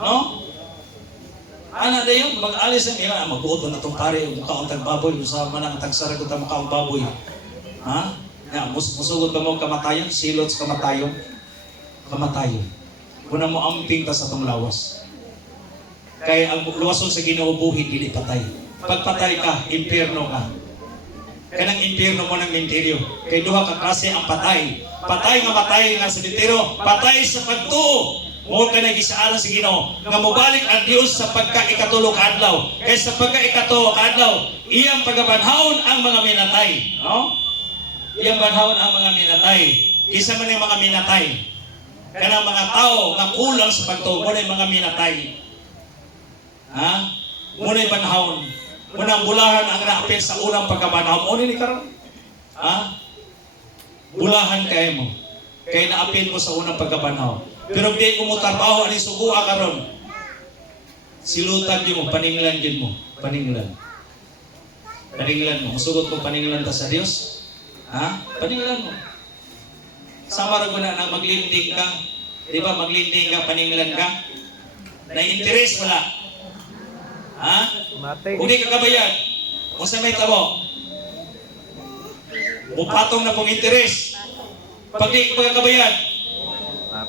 no? Ana na yun, mag-alis ang ina, magbuot na itong pare, mukhaon tag baboy, sa manang tagsara ko ta mukhaon baboy. Ha? Ya, musugod ba mo kamatayon? Silot sa kamatayon? Kamatayon. Una mo amping ta sa itong lawas. Kaya ang luwason sa Ginoo buhi, dili patay. Pagpatay ka, impyerno ka. Kanang impyerno mo ng menteryo. Kay duha ka klase ang patay. Patay nga matay nga sa menteryo. Patay sa pagtuo. Mo ka nagisaalan sa Ginoo. Nga mobalik ang Dios sa pagka-ikatulo ka adlaw. Kay sa pagka-ikatulo ka adlaw, iyang pagabanhawon ang mga minatay. No? Iyang banhawon ang mga minatay. Kisa man yung mga minatay. Kanang mga tao nga kulang sa pagtuo. Mo na yung mga minatay. Ha? Mo na yung banhawon. Munang bulahan ang naapil sa unang pagkabanhaw. O ni karon? Ha? Bulahan kayo mo. Kaya naapil mo sa unang pagkabanhaw. Pero di mo mo trabaho, ani suguha karon. Silutan din mo, paninglan din mo. Paninglan. Paninglan mo. Musugot mo paninglan ta sa Dios. Ha? Paninglan mo. Sama rin mo na maglinding ka. Di ba maglinding ka, paninglan ka? Na-interest wala. Ha? Matik. Kung di ka kabayan, kung sa may tabo, upatong na pong interes. Pag di ka kabayan,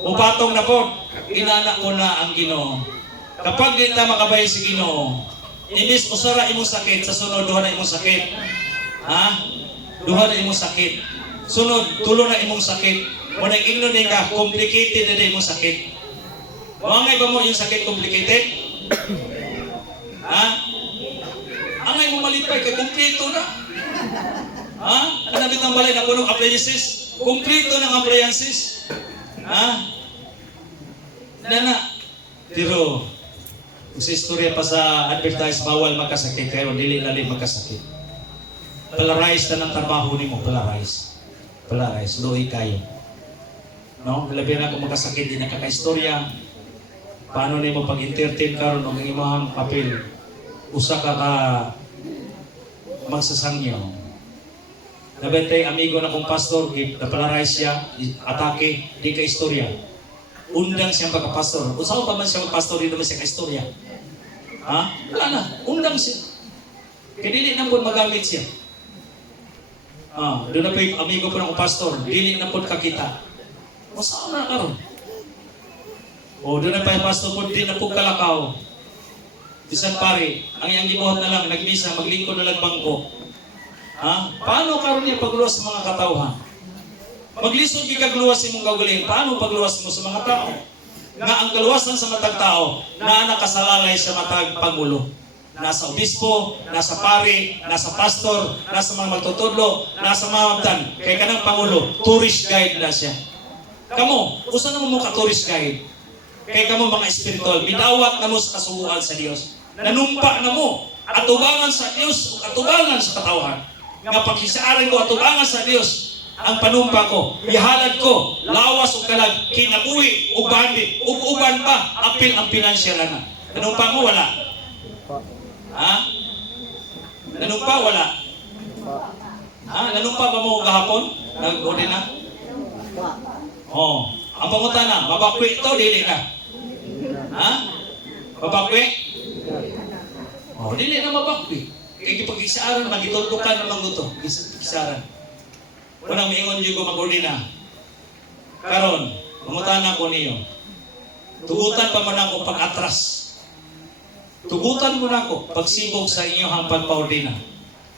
upatong na po, inanak mo na ang Ginoo. Kapag di na makabay si Ginoo, imbis usara imong sakit, sa sunod duha na imong sakit. Ha? Duha na imong sakit. Sunod, tulo na imong sakit. Kung nag-ignon ka, complicated na imong sakit. Wangay ba mo yung sakit complicated? Ha? Angay mo malipay kay kumpleto na. Ha? Kanabit ng balay na punong appliances. Kumpleto ng appliances. Ha? Nana. Pero, sa istorya pa sa advertise, bawal magkasakit kayo, dili lalim magkasakit. Polarize na ng trabaho ni mo, polarize. Polarize, luhi kayo. No? Labi na kung magkasakit, di nakaka-istorya. Paano ni mo pag-entertain karon ang imong papel? Usa ka magsasangyaw. Nabentay amigo na kong pastor, napalarize siya, atake, di ka istorya. Undang siyang pagka-pastor. Usaw pa man siya mag-pastor, di naman siya ka-istorya. Ha? Wala na, undang siya. Kaya dili na po magamit siya. Doon na po yung amigo po ng pastor, dili na po kakita. Usaw na karon. O doon na pa yung pastor po, di na po kalakaw. Bisan pare, ang iyang gibuhat na lang, nagmisa, maglingkod na lang bangko. Ha? Paano karon niya pagluwas sa mga katawhan? Maglisod gigagluwas imong gagaling. Paano pagluwas mo sa mga tao? Nga ang kaluwasan sa matag tao, na nakasalalay sa matag pangulo. Nasa obispo, nasa pare, nasa pastor, nasa mga magtutudlo, nasa mga magtan. Kaya kanang pangulo, tourist guide na siya. Kamo, usa na mo ka tourist guide? Kaya kamo mga espiritual, bidawat na mo sa kasubuan sa Dios. Nanumpa na mo, atubangan sa Dios, atubangan sa katawhan. Nga pagkisaaran ko, atubangan sa Dios, ang panumpa ko, ihalad ko, lawas o kalag, kinabuhi, o bandi, uban pa, apil ang pinansyal na. Nanumpa mo, wala. Ha? Nanumpa, wala. Ha? Nanumpa ba mo kahapon? Nag-ode na? Oh, ang pangutana, mabakwi to, dili ka. Ha? Mabakwi? Oh, dili na mabakwi. Kaya pag-isaran, magituldukan naman ko to. Isaran. Unang miingon dyan ko mag-ordina. Karon, pangutana ko niyo. Tugutan pa man ako pag-atras. Tugutan mo na ako pagsibog sa inyong pagpaordina.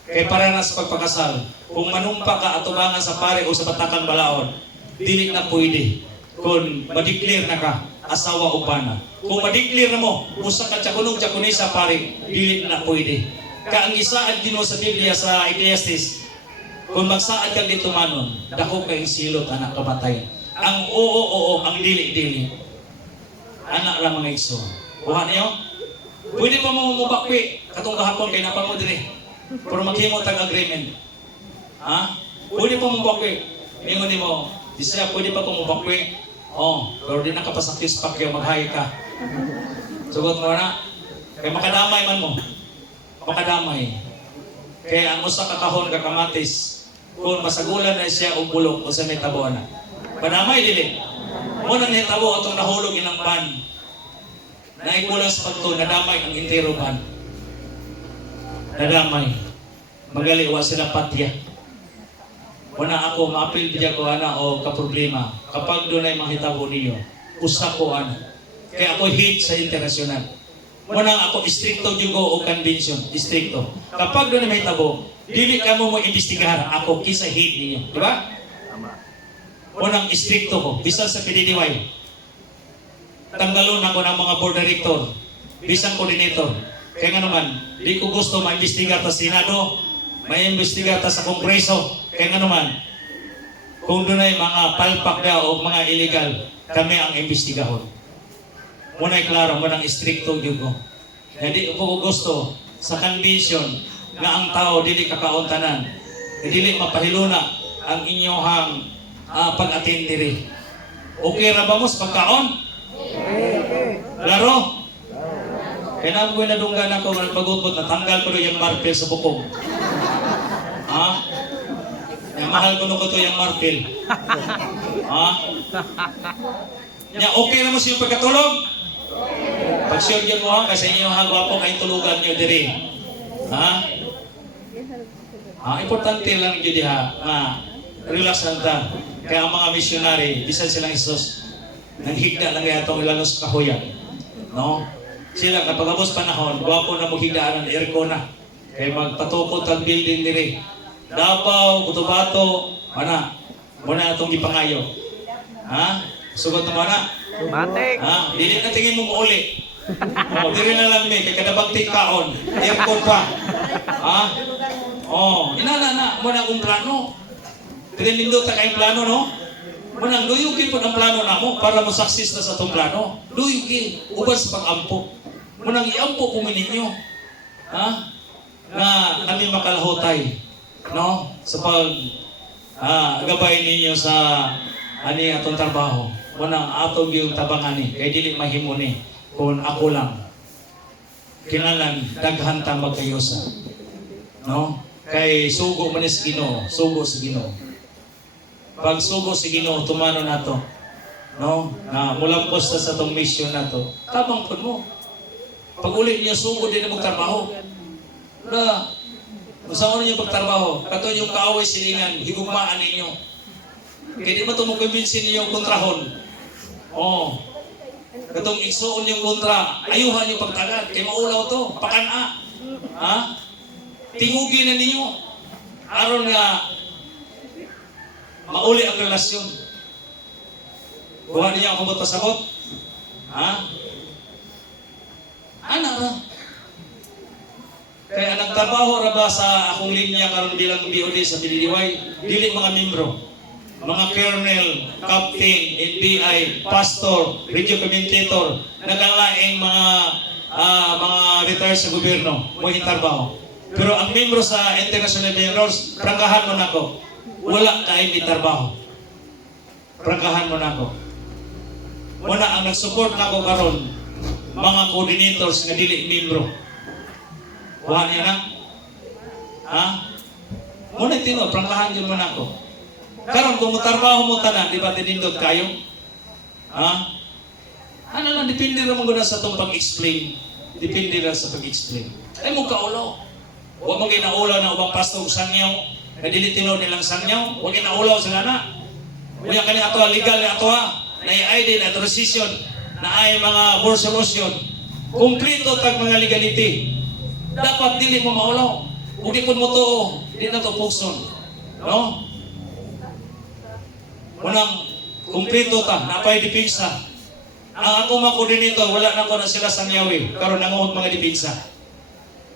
Kay para na sa pagpakasal, kung manumpa ka atubangan sa pare o sa batakang balaod, dili na pwede. Kung madiklir na ka, asawa o bana. Kung madiklir na mo, usa ka tsakunog-tsakuni sa pare, dili na pwede. Ka ang isaad din mo sa Biblia sa Ecclesiastes, kung magsaad kang dito manon, dako kayong silot anak kamatay. Ang oo, ang dili-dili. Anak lang mga igso. Kuha niyo? Pwede pa mo mubakwi. Katong kahapon kay napa mo dire. Pero maghimo tag agreement. Ha? Pwede pa mo mubakwi. Mingon mo, di siya pwede pa ko mubakwi. Oh, pero di nakapasakis pa kayo maghay ka. Sugot mo na. Kaya makadamay man mo. Makadamay. Kaya ang usa ka kahon ka kamatis, kung masagulan na siya og bulok o sa may tabo na. Padamay dili. Mo nang hitabo atong nahulog inang ban. Naikulang sa pagto, nadamay ang intero ban. Nadamay. Magali wa sila patya. Wala ako maapil biya ko ana o kaproblema. Kapag doon ay mahitabo niyo, usa ko ana. Kaya ako hit sa internasyonal. Wala ako istrikto jugo o convention, istrikto. Kapag doon ay mahitabo, dili ka mo imbestigahan ako kisa hit niyo, di ba? Unang istrikto ko, bisan sa PDDY. Tanggalon ako ng mga board director, bisan coordinator. Kaya nga naman, di ko gusto maimbestigar ta sa Senado, maimbestigar ta sa Kongreso. Kaya nga naman, kung doon ay mga palpak na o mga illegal, kami ang imbestigahon. Muna'y klaro, munang istrikto yun ko. Kaya di ko gusto sa convention nga ang tao dili kakauntanan, dili mapahiluna ang inyong pag-attend diri. Okay ra ba mo sa pagkaon? Klaro? Kaya na ko nadunggan ako nagpagutbot na tanggal ko yung marpil sa bukong. Ha? Yung mahal ko ko to yung marpil. Ha? Okay na mo siyang pagkatulog? Pag-sure yun mo ha, kasi inyong hagwapo kayong tulugan nyo diri. Ha? Importante lang yun di ha. Relax lang ta. Kaya ang mga missionary, bisan silang Isus, naghigda lang kaya itong ilanos kahuyan. No? Sila, kapag abos panahon, gwapo na maghigdaan ng aircon na. Kaya magpatukot ang building nila. Davao, Cotabato, mana? Muna itong ipangayo. Ha? Sugot na mana? Matik. Ha? Dili na tingin mo mauli. Dili na lang may, kaya kadabagtik kaon. Aircon pa. Ha? Inana, muna akong plano. Dili nindo ta kayong plano, no? Munang luyugin po ang plano namo para mo success na sa itong plano. Luyugin, uban sa pag-ampo. Munang iampo po ninyo. Ha? Na kami makalahotay, no? Sa gabay ninyo sa atong trabaho. Munang atong yung tabangani, kay dili mahimo ni kung ako lang. Kinalan daghan ta magkayosa. No? Kay sugo man sa Ginoo, sugo sa Ginoo. Pag sugo sa Ginoo tumano nato. No? Na mulampos ta sa tong mission nato. Tabang pud mo. Pag uli niyo sugo din ang magtrabaho. Na usaon niyo pagtrabaho, kato yung kaaway silingan, higugmaan ninyo. Kaya di mo ito makumbinsin niyo kontrahon. Katong igsuon yung kontra, ayuhan yung pagtagad. Kaya maulaw to, pakana. Ha? Tingugin na ninyo. Aron nga mauli ang relasyon. Buha niya ako pasabot. Ha? Ana ra. Kaya nagtrabaho ra ba sa akong linya karon bilang BOD sa PDDY, dili mga membro, mga colonel, captain, NBI, pastor, radio commentator, nagalaing mga retired sa gobyerno, mo trabaho. Pero ang membro sa International Members, prangkahan mo nako. Wala kain di trabaho. Prangkahan mo nako. Wala ang nag-support nako karon mga coordinators nga dili membro. Kuha niya na? Ha? Muna tino, prangkahan yun mo nako. Karon kung mutarbaho mo tanan, di ba tinindot kayo? Ha? Ano lang, depende naman ko na sa itong pag-explain. Depende lang sa pag-explain. Ay mo kaulo. Huwag mo ginaulaw na ubang pastor sangyaw. Na dilitino nilang sangyaw. Huwag ginaulaw sila na. Huwag ka ni ato, legal ni ato ha. Na i-ID na authorization. Na ay mga board solution. Kumplito tag mga legality. Dapat dili mo maulaw. Kung di po mo to, di na to pukson. No? Unang, kumplito ta, napay dipinsa. Ang ako mga koordinator, wala na ko na sila sa Niyawi. Karon nanguhot mga dipinsa.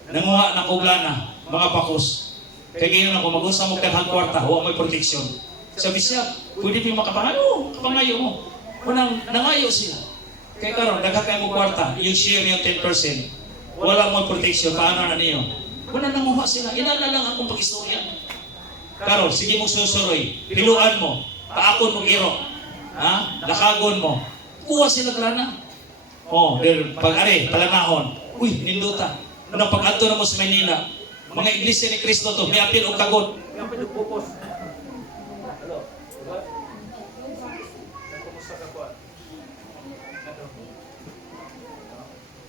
Nanguha na kuglana, mga pakos. Kaya ganyan ako, mag-usap mo kahang kwarta, huwag may proteksyon. Sabi siya, pwede pa yung makapangayo, kapangayo mo. Unang, nangayo sila. Kaya karon, nagkakaya mo kwarta, yung share yung 10%. Wala mo proteksyon, paano na niyo? Unang nanguha sila, inala lang akong pag-istorya. Karon, sige mo susuroy, piluan mo, paakon mo iro, ha? Lakagon mo. Kuha sila klana. Oh, pag-ari, palanahon. Uy, ninduta. Anong pag-ato na mo sa Manila? Mga iglesia ni Kristo to, may apil o kagot. May apil o pupos. Hello? Kumusta ka po?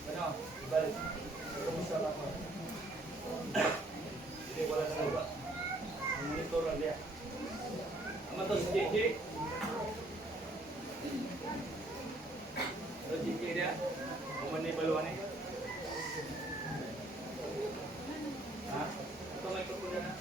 Ano? Balik. Kumusta ka po? Hindi, wala na ba? Monitor lang niya. Ama to si JJ? Ano JJ dia? Kumanay baluan eh? Ha? Ito may kukunan na.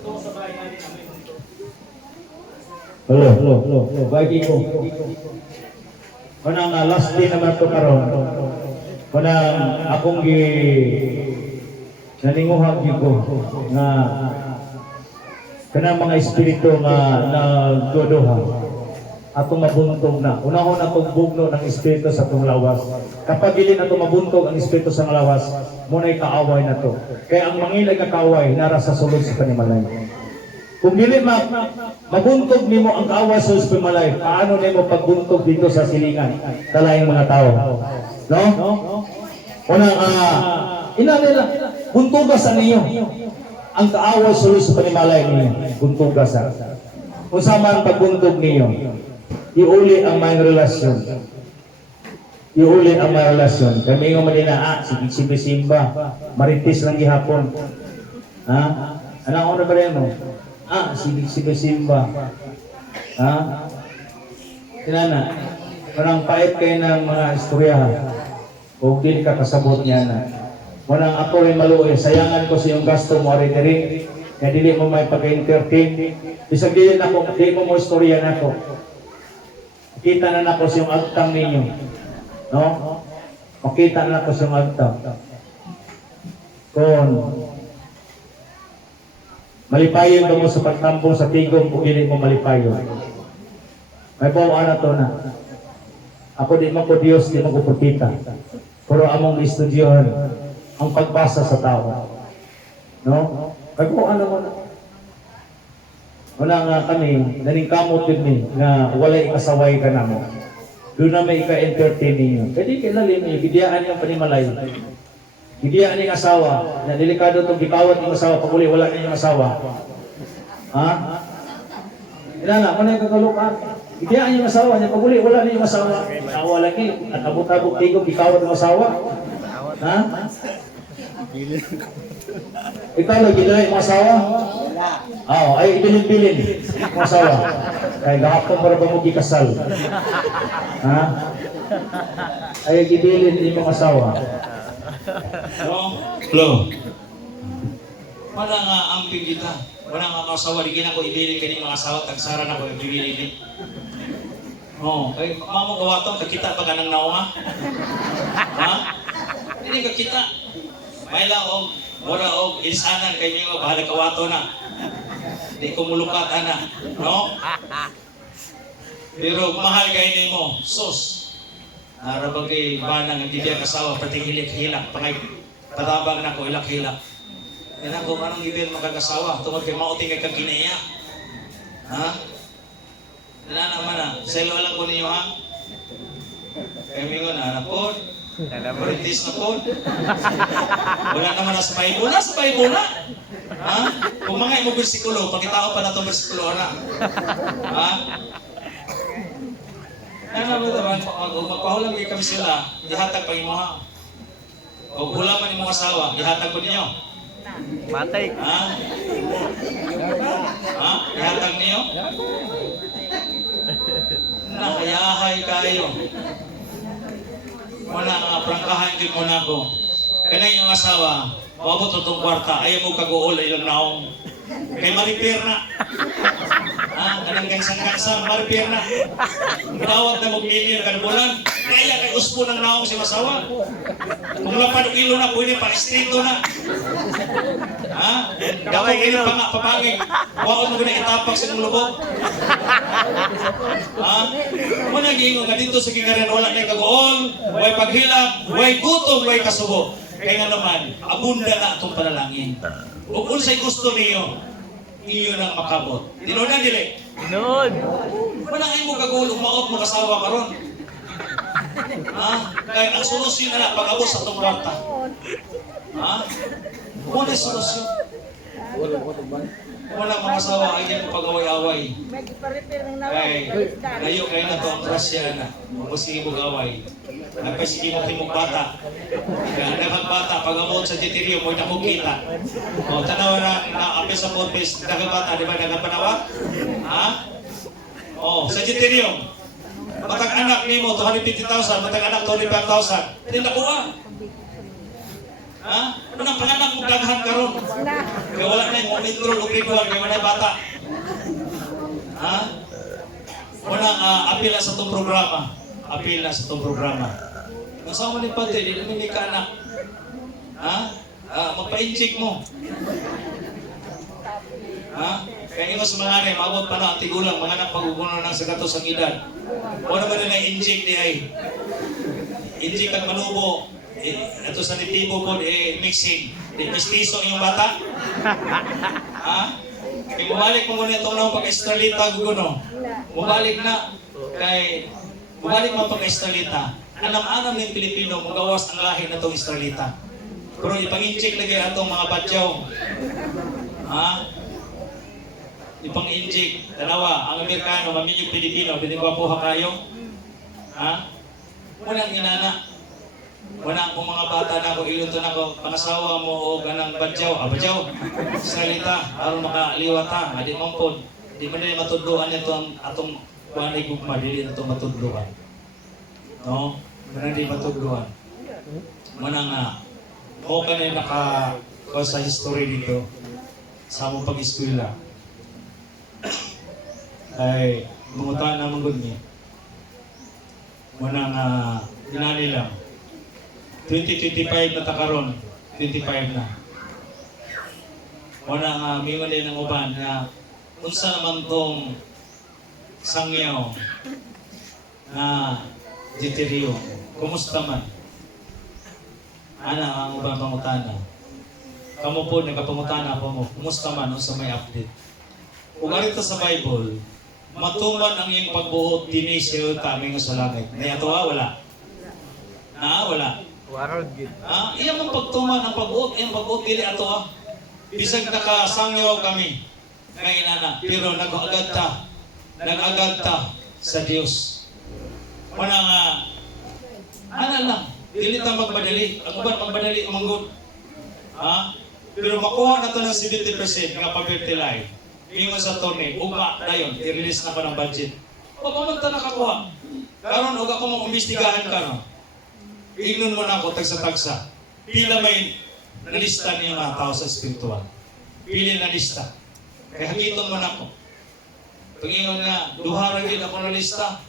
Ito sa bahay natin may monitor. Hello. Bagi ko. Kanang last day naman to karon. Kanang akong naninguhag ko nga kanang mga espiritu nga nagduduha atong mabuntog na. Unahon atong bugno ng espiritu sa atong lawas. Kapag dili nato mabuntog ang espiritu sa lawas, muna'y kaaway na to. Kaya ang mangilag nga kaaway nara sa sulod sa panimalay. Kung dili mabuntog nimo ang kaaway sa panimalay, paano nimo pagbuntog dito sa silingan sa laing mga tao? No? Unang ina nila buntugas sa niyo. Ang kaaway sa sulod sa panimalay niyo, buntugas sa. Kung man pagbuntog niyo, iuli ang may relasyon. Iuli ang may relasyon. Kami nga manina, sige simba, maritis lang gihapon. Ha? Anong una ba rin mo? Sige simba. Ha? Kinana, parang pait kayo ng mga istorya. O hindi ka kasabot niya na. Walang ako rin maluoy, sayangan ko sa iyong gasto mo rin. Kaya dili mo may pag-entertain. Bisag dili na ko, di mo istorya na ko. Kita na nako sa iyong agtang ninyo. No? Makita na nako sa iyong agtang. Kung malipayon ka mo sa pagtampong sa tigong kung hindi mo malipayon. May bawaan na to na. Ako di mo ko Diyos, di mo ko propita. Pero among istudyohan ang pagbasa sa tao. No? May bawaan na mo na. Wala nga kami, naningkamot yun na walay kasaway ka na mo. Doon na may ika-entertain ninyo. Pwede kailalim niyo, gidiyaan yung panimalay. Gidiyaan yung asawa, na delikado itong gikawat yung asawa, pag uli wala yung asawa. Ha? Inana, kung na yung kakalukan, gidiyaan yung asawa, pag uli wala yung asawa. Asawa lagi, at abot-abot tigong gikawat yung asawa. Ha? Ikaw lang, gidiyaan yung asawa? Oo, ay ibilin-bilin yung asawa. Kaya gahapon para ba mo gikasal? Ha? Ay gibilin yung asawa. Hello. Wala nga ang pigita. Wala nga kasawa. Di ko ibilin ka mga asawa. Tagsara na ko yung ibilin. Oh, kay mamo gawato, nakita pa ka ng naunga? Ha? Hindi ka kita. May laog, wala og insanan kay niyo bahala kawato na. Di ko mulukat ana, no? Pero mahal kay nimo, sus. Arabag kay banang hindi dia kasawa pati hilak-hilak pangay patabang nako hilak-hilak. Kaya kung anong ibig makakasawa, tungod kay mauting kay kang kinaya. Ha? Wala naman na. Selo lang ko ninyo ha? Kaya mingon anak po, Alam mo. British na po. Wala naman na sa Bible. Wala sa Bible na. Ha? Kung mga imo bersikulo, pagkitao pa na itong bersikulo na. Ha? Ano ba ito? Magpahulam kayo kami sila, ihatag pa imo ha. O hulaman imong asawa, ihatag ko ninyo. Matik. Ha? Ha? Ihatag niyo? Nakayahay kayo. Wala nga, prangkahan din mo na ako. Kanay yung asawa, mabot itong kwarta, ayaw mo kaguol, ilang naong. Kay ma-repair na. Ha? Kanang gansang-gansang, ma-repair na. Tawag na mag-million ka bulan. Kaya kay uspo ng naong si masawa. Kung lapad o kilo na, pwede pa estrito na. Ha? Dapat kayo pa nga, papangin. Huwag mo na itapak sa mong lubog. Ha? Muna gingo nga dito sa kingaran, wala na kagool, way paghilap, way gutom, way kasubo. Kaya nga naman, abunda na itong panalangin. Kung unsay gusto niyo, iyo nang makabot. Dino na dili. Noon. Wala kayo mo kagulo, maot mo kasawa karon. Ha? Kaya ang solusyon na pag-abot sa itong kwarta. Ha? Muna solusyon. Walang mga asawa ay yan pag-away-away. Kay, layo kayo na ito ang grasya na. Sige mo gaway. Nagpasige mo timong bata. Kaya nagbata, pag-amot sa deterium, mo'y nakukita. O, tanawa na apis sa purpose, nagbata, di ba nagpanawag? Ha? O, sa deterium. Matag anak ni mo, 250,000, matag anak 25,000. Hindi nakuha. Ha? Ano nang panganak mong daghan karon? Kaya wala na yung intro o grade 1, kaya wala yung bata. Ha? Wala, apil na sa itong programa. Apil na sa itong programa. Masama ni Pati, di namin ka anak. Ha? Magpa-incheck mo. Ha? Kaya nga sa mga nanay, maabot pa na ang tigulang, mga anak pagugunan ng sagatos ang edad. O naman na incheck di ay. Incheck ang manubo. Ito sa nitibo po, mixing. Mistiso yung bata. Ha? Kaya bumalik mo muna itong nang pag-estralita, guguno. Bumalik na. Kay bumalik mo pag-estralita. Anam-anam ng Pilipino, magawas ang lahi na itong estralita. Pero ipang-incheck lagi atong mga batyaw. Ha? Ipang-incheck. Dalawa, ang Amerikano, maminyong Pilipino, binigwapuha kayo. Ha? Walang inana. Wala akong mga bata na ako, iluto na ako, pangasawa mo o ganang badyaw, badyaw, salita, aron makaliwat ha, adi mong po, di mo na matudloan ito ang atong kuhanay gugma, dili na ito matudloan. No? Manang di matudloan. Manang nga, o ka na naka sa history dito, sa mong pag-eskwela. Ay, bumuntahan naman gud niya. Manang ginali lang. 2025 na takaron, 25 na. Wala nga, may wali ng uban na unsa naman tong sangyaw na deteriyo. Kumusta man? Ana ang ubang pangutana. Kamu po, nagkapangutana po mo. Kumusta man? Unsa may update? Kung arito sa Bible, matuman ang iyong pagbuhot dinisyo kami nga sa langit. Ngayon wala. Wala. Warod gid. Iya mong pagtuman ang pag-uot, iyang pag-uot dili ato Bisag nakasangyaw kami. Ngayon na, pero nag-agad ta sa Dios. Wala nga, lang, dili ta magmadali. Ang uban magmadali umanggod. Pero makuha na to ng 70% nga pa-fertilize. Ingon sa Tony, ugma dayon, i-release na pa ng budget. O pamunta nakakuha. Karon og ako mong imbestigahan ka no. Ignon mo na ako tagsa-tagsa. Pila may nalista niya mga tao sa spiritual. Pili na lista. Kaya hagiton mo na ako. Pag-ingon na, duharang din ako na lista.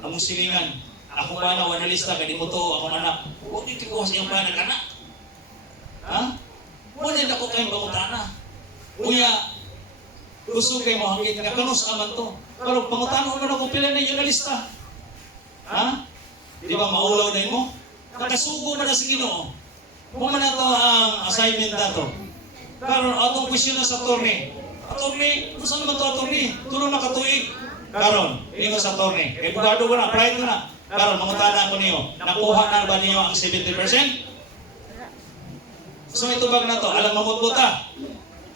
Among silingan. Ako ba na, wala lista, kaya di mo to, akong anak. Huwag dito ko sa iyong panag, anak. Muna na ko kayong pangutana. Kuya, gusto kayo mo hanggang na kanus aman to. Pero pangutana mo na kung pila na yung nalista. Di ba maulaw na mo? Nakasugo na sa Ginoo. Kung man ito ang assignment na to. Karon atong question na sa attorney. Attorney, kung saan naman ito attorney? Tulong na katuig. Karon, ingo sa attorney. Kay bugado ko na, pride ko na. Karon, mangutana ko niyo, nakuha na ba niyo ang 70%? So itubag na to, alam mamutbuta.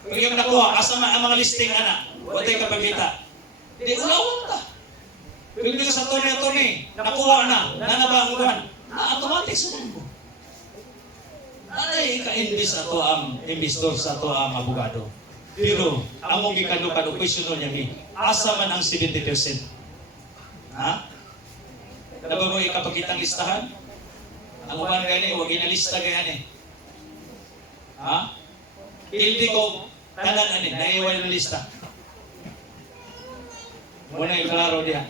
Pag yung nakuha, asa man ang mga listing ana, watay kapagkita. Di ulawang ta. Pag sa attorney, nakuha na, nanaba ang uban, na automatic sunod ko. Ay, ka-invest ato ang investor sa ato ang abogado. Pero, ang mong gikado-kado, question niya ni, asa man ang 70%? Ha? Naba mo ikapagkitang listahan? Ang uban gani, huwag inalista gani. Ha? Hindi ko tanan ani, naiwan ng lista. Muna yung klaro diya.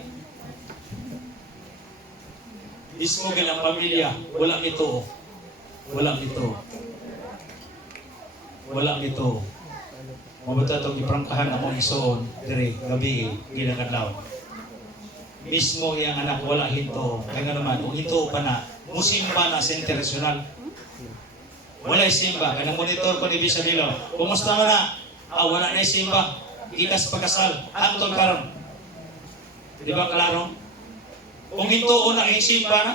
Mismo ang pamilya, walang ito. Walang ito. Walang ito. Mabuta itong iprangkahan akong isuon, dire, gabi, ginagadaw. Mismo yung anak, wala hinto. Kaya nga naman, kung hinto pa na, musimba na sa internasyonal. Wala simba, kaya monitor ko ni Bisabilo. Kumusta mo na? Wala na simba. Ikas pagkasal. Anton karon. Di ba klaro? Kung hinto na yung simba na,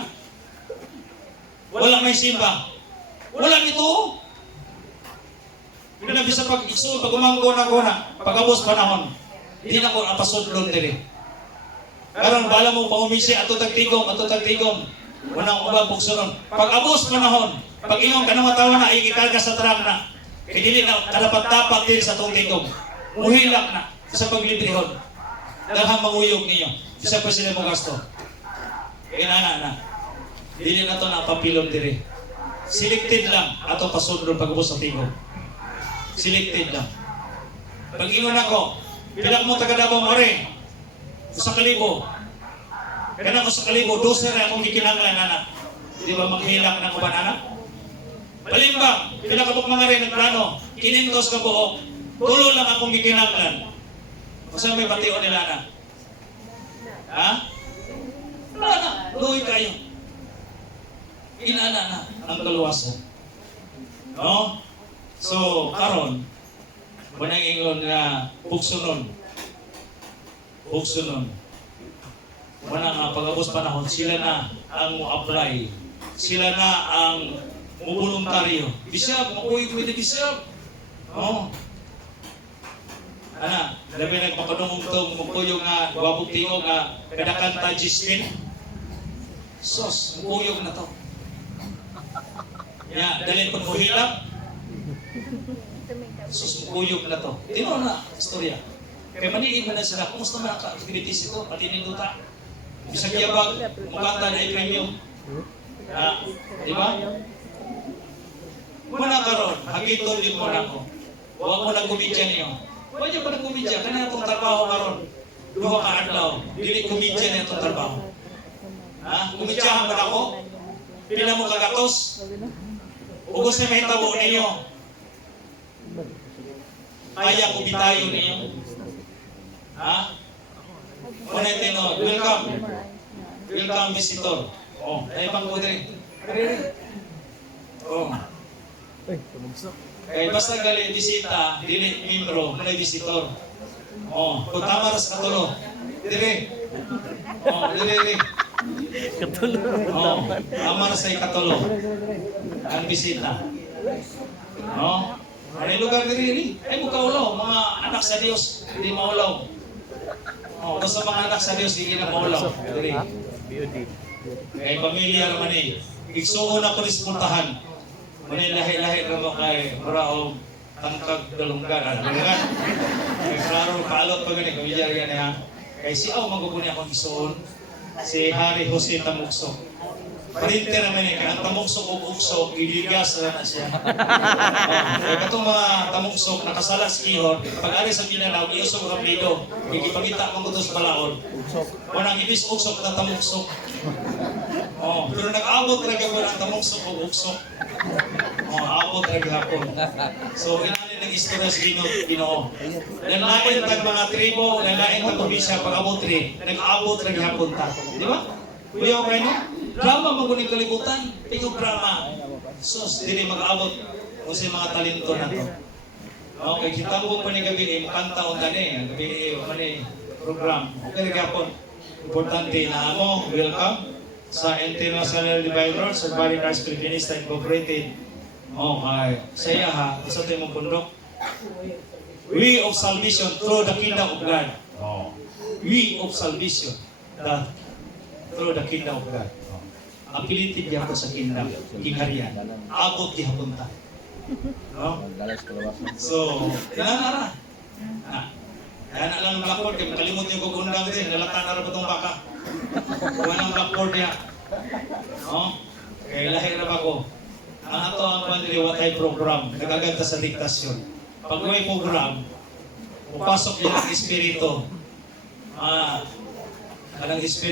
wala may simba. Wala nito. Hindi bisa pag isul, pag umanggo na, pagkabos panahon. Hindi na ko napasudlon diri. Karon bala mo pangumisi ato tagtigom. Unang ubang buksuron. Pag-abos panahon, pag ingong kanang matawa na, ikikarga sa trang na. Kaya dili na, kadapat-dapat din sa itong tigom. Muhilak na sa paglibrihon. Daghang manguyog ninyo. Isa pa sila mo gasto. Kaya na. Dili na ito na papilom diri. Selected lang ato pasundron pag-abos sa tigom. Selected lang. Pag ingon ako, pilang mo taga-Davao mo rin. Sa kalibo. Kaya ko sa kalibo, 12 na akong gikinanglan, anak. Di ba maghilak ng uban, anak? Balimbang, pila ka mga rin nagplano, kinintos ka buo, tulo lang akong gikinanglan. Masa may batiyo nila, anak? Ha? Wala na, luwi kayo. Inana na ang kaluwasan. No? So, karon, manang ingon na buksunon. Wala nga pag-abos panahon, sila na ang apply. Sila na ang voluntaryo. Bishop, makuha ko ni Bishop. Oh. Ana, labi nagpapanungong itong mukuyong nga, wabog tingo nga, kadakanta Gismin. Sos, mukuyong na to. Ya, dalhin po muhilap. Sos, mukuyong na to. Tino na, istorya. Kaya maniin mo na sila, kumusta man ang activities ito, pati ninduta. Bisag yabag, mukanta na i-premium. Di ba? Muna karon, hagiton din mo na ko. Huwag mo na kumidya niyo. Huwag niyo pa na kumidya, kaya itong trabaho karon. Duha ka adlaw, dili kumidya na itong trabaho. Kumidyahan ba na ako? Pila mo kagatos? Ugos na mahitabo ninyo. Kaya kumitayo ninyo. Monetino, welcome. Welcome visitor. Oh, naibang ko din. Oh. Kaya basta gali bisita, dili membro, may visitor. Oh, kung tama ras katulo. Dire. Oh, dire. Katulo. Oh, tama ras ay katulo. Ang bisita. Oh. Ano lugar diri? Ay mukaulaw, mga anak sa Dios, hindi maulaw. Oh, basta mga anak sa Diyos, hindi na maulaw. Diri. Kay pamilya naman eh. Igsuon ako rin puntahan. Mani lahi-lahi naman kay Muraog Tangkag Dalunggan. Ano nga? Kay klaro, kaalot pa gani, pamilya gani ha. Kay si Aw, maguguni akong igsuon. Si Hari Jose Tamuksok. Parinte naman eh, kaya ang tamuksok o uksok, iligas na siya. Kaya itong mga tamuksok, nakasala sa ihor, pag-ari sa Mindanao, iusok ang bido, ikipagita mong gutos balaod. Wanang ibis uksok na tamuksok. Pero nag-abot rin ako ng tamuksok o uksok. Abot rin hapon. So, inanin ng istorya sa Ginoo. Nalain tag mga tribo, nalain tag probinsya, pag-abot rin, nag-abot rin hapon ta. Di ba? Kuya ko kayo? Drama maguning kalibutan, tingog drama. Sus, dili mag-abot kung sa mga talento na to. Okay, kita mo pa ni gabi, makanta o tani, gabi, mani, program. Okay, kapon. Importante na mo, welcome sa International Revival sa Mariners Filipinista Incorporated. Okay, saya ha, sa ito yung pundok. We of salvation through the kingdom of God. Oh. We of salvation through the kingdom of God. Oh. Apilitin niya ko sa kingdom, kingharian. Abot di hapunta. No? So, kailangan na. Kaya na lang blackboard, kaya makalimut niyo kung undang din, nalata na rin itong baka. Walang blackboard niya. No? Kaya lahir na ba ko? Ang ato ang paniliwatay program, nagaganda sa diktasyon. Pag may program, pupasok niya ng espiritu. Anong espiritu?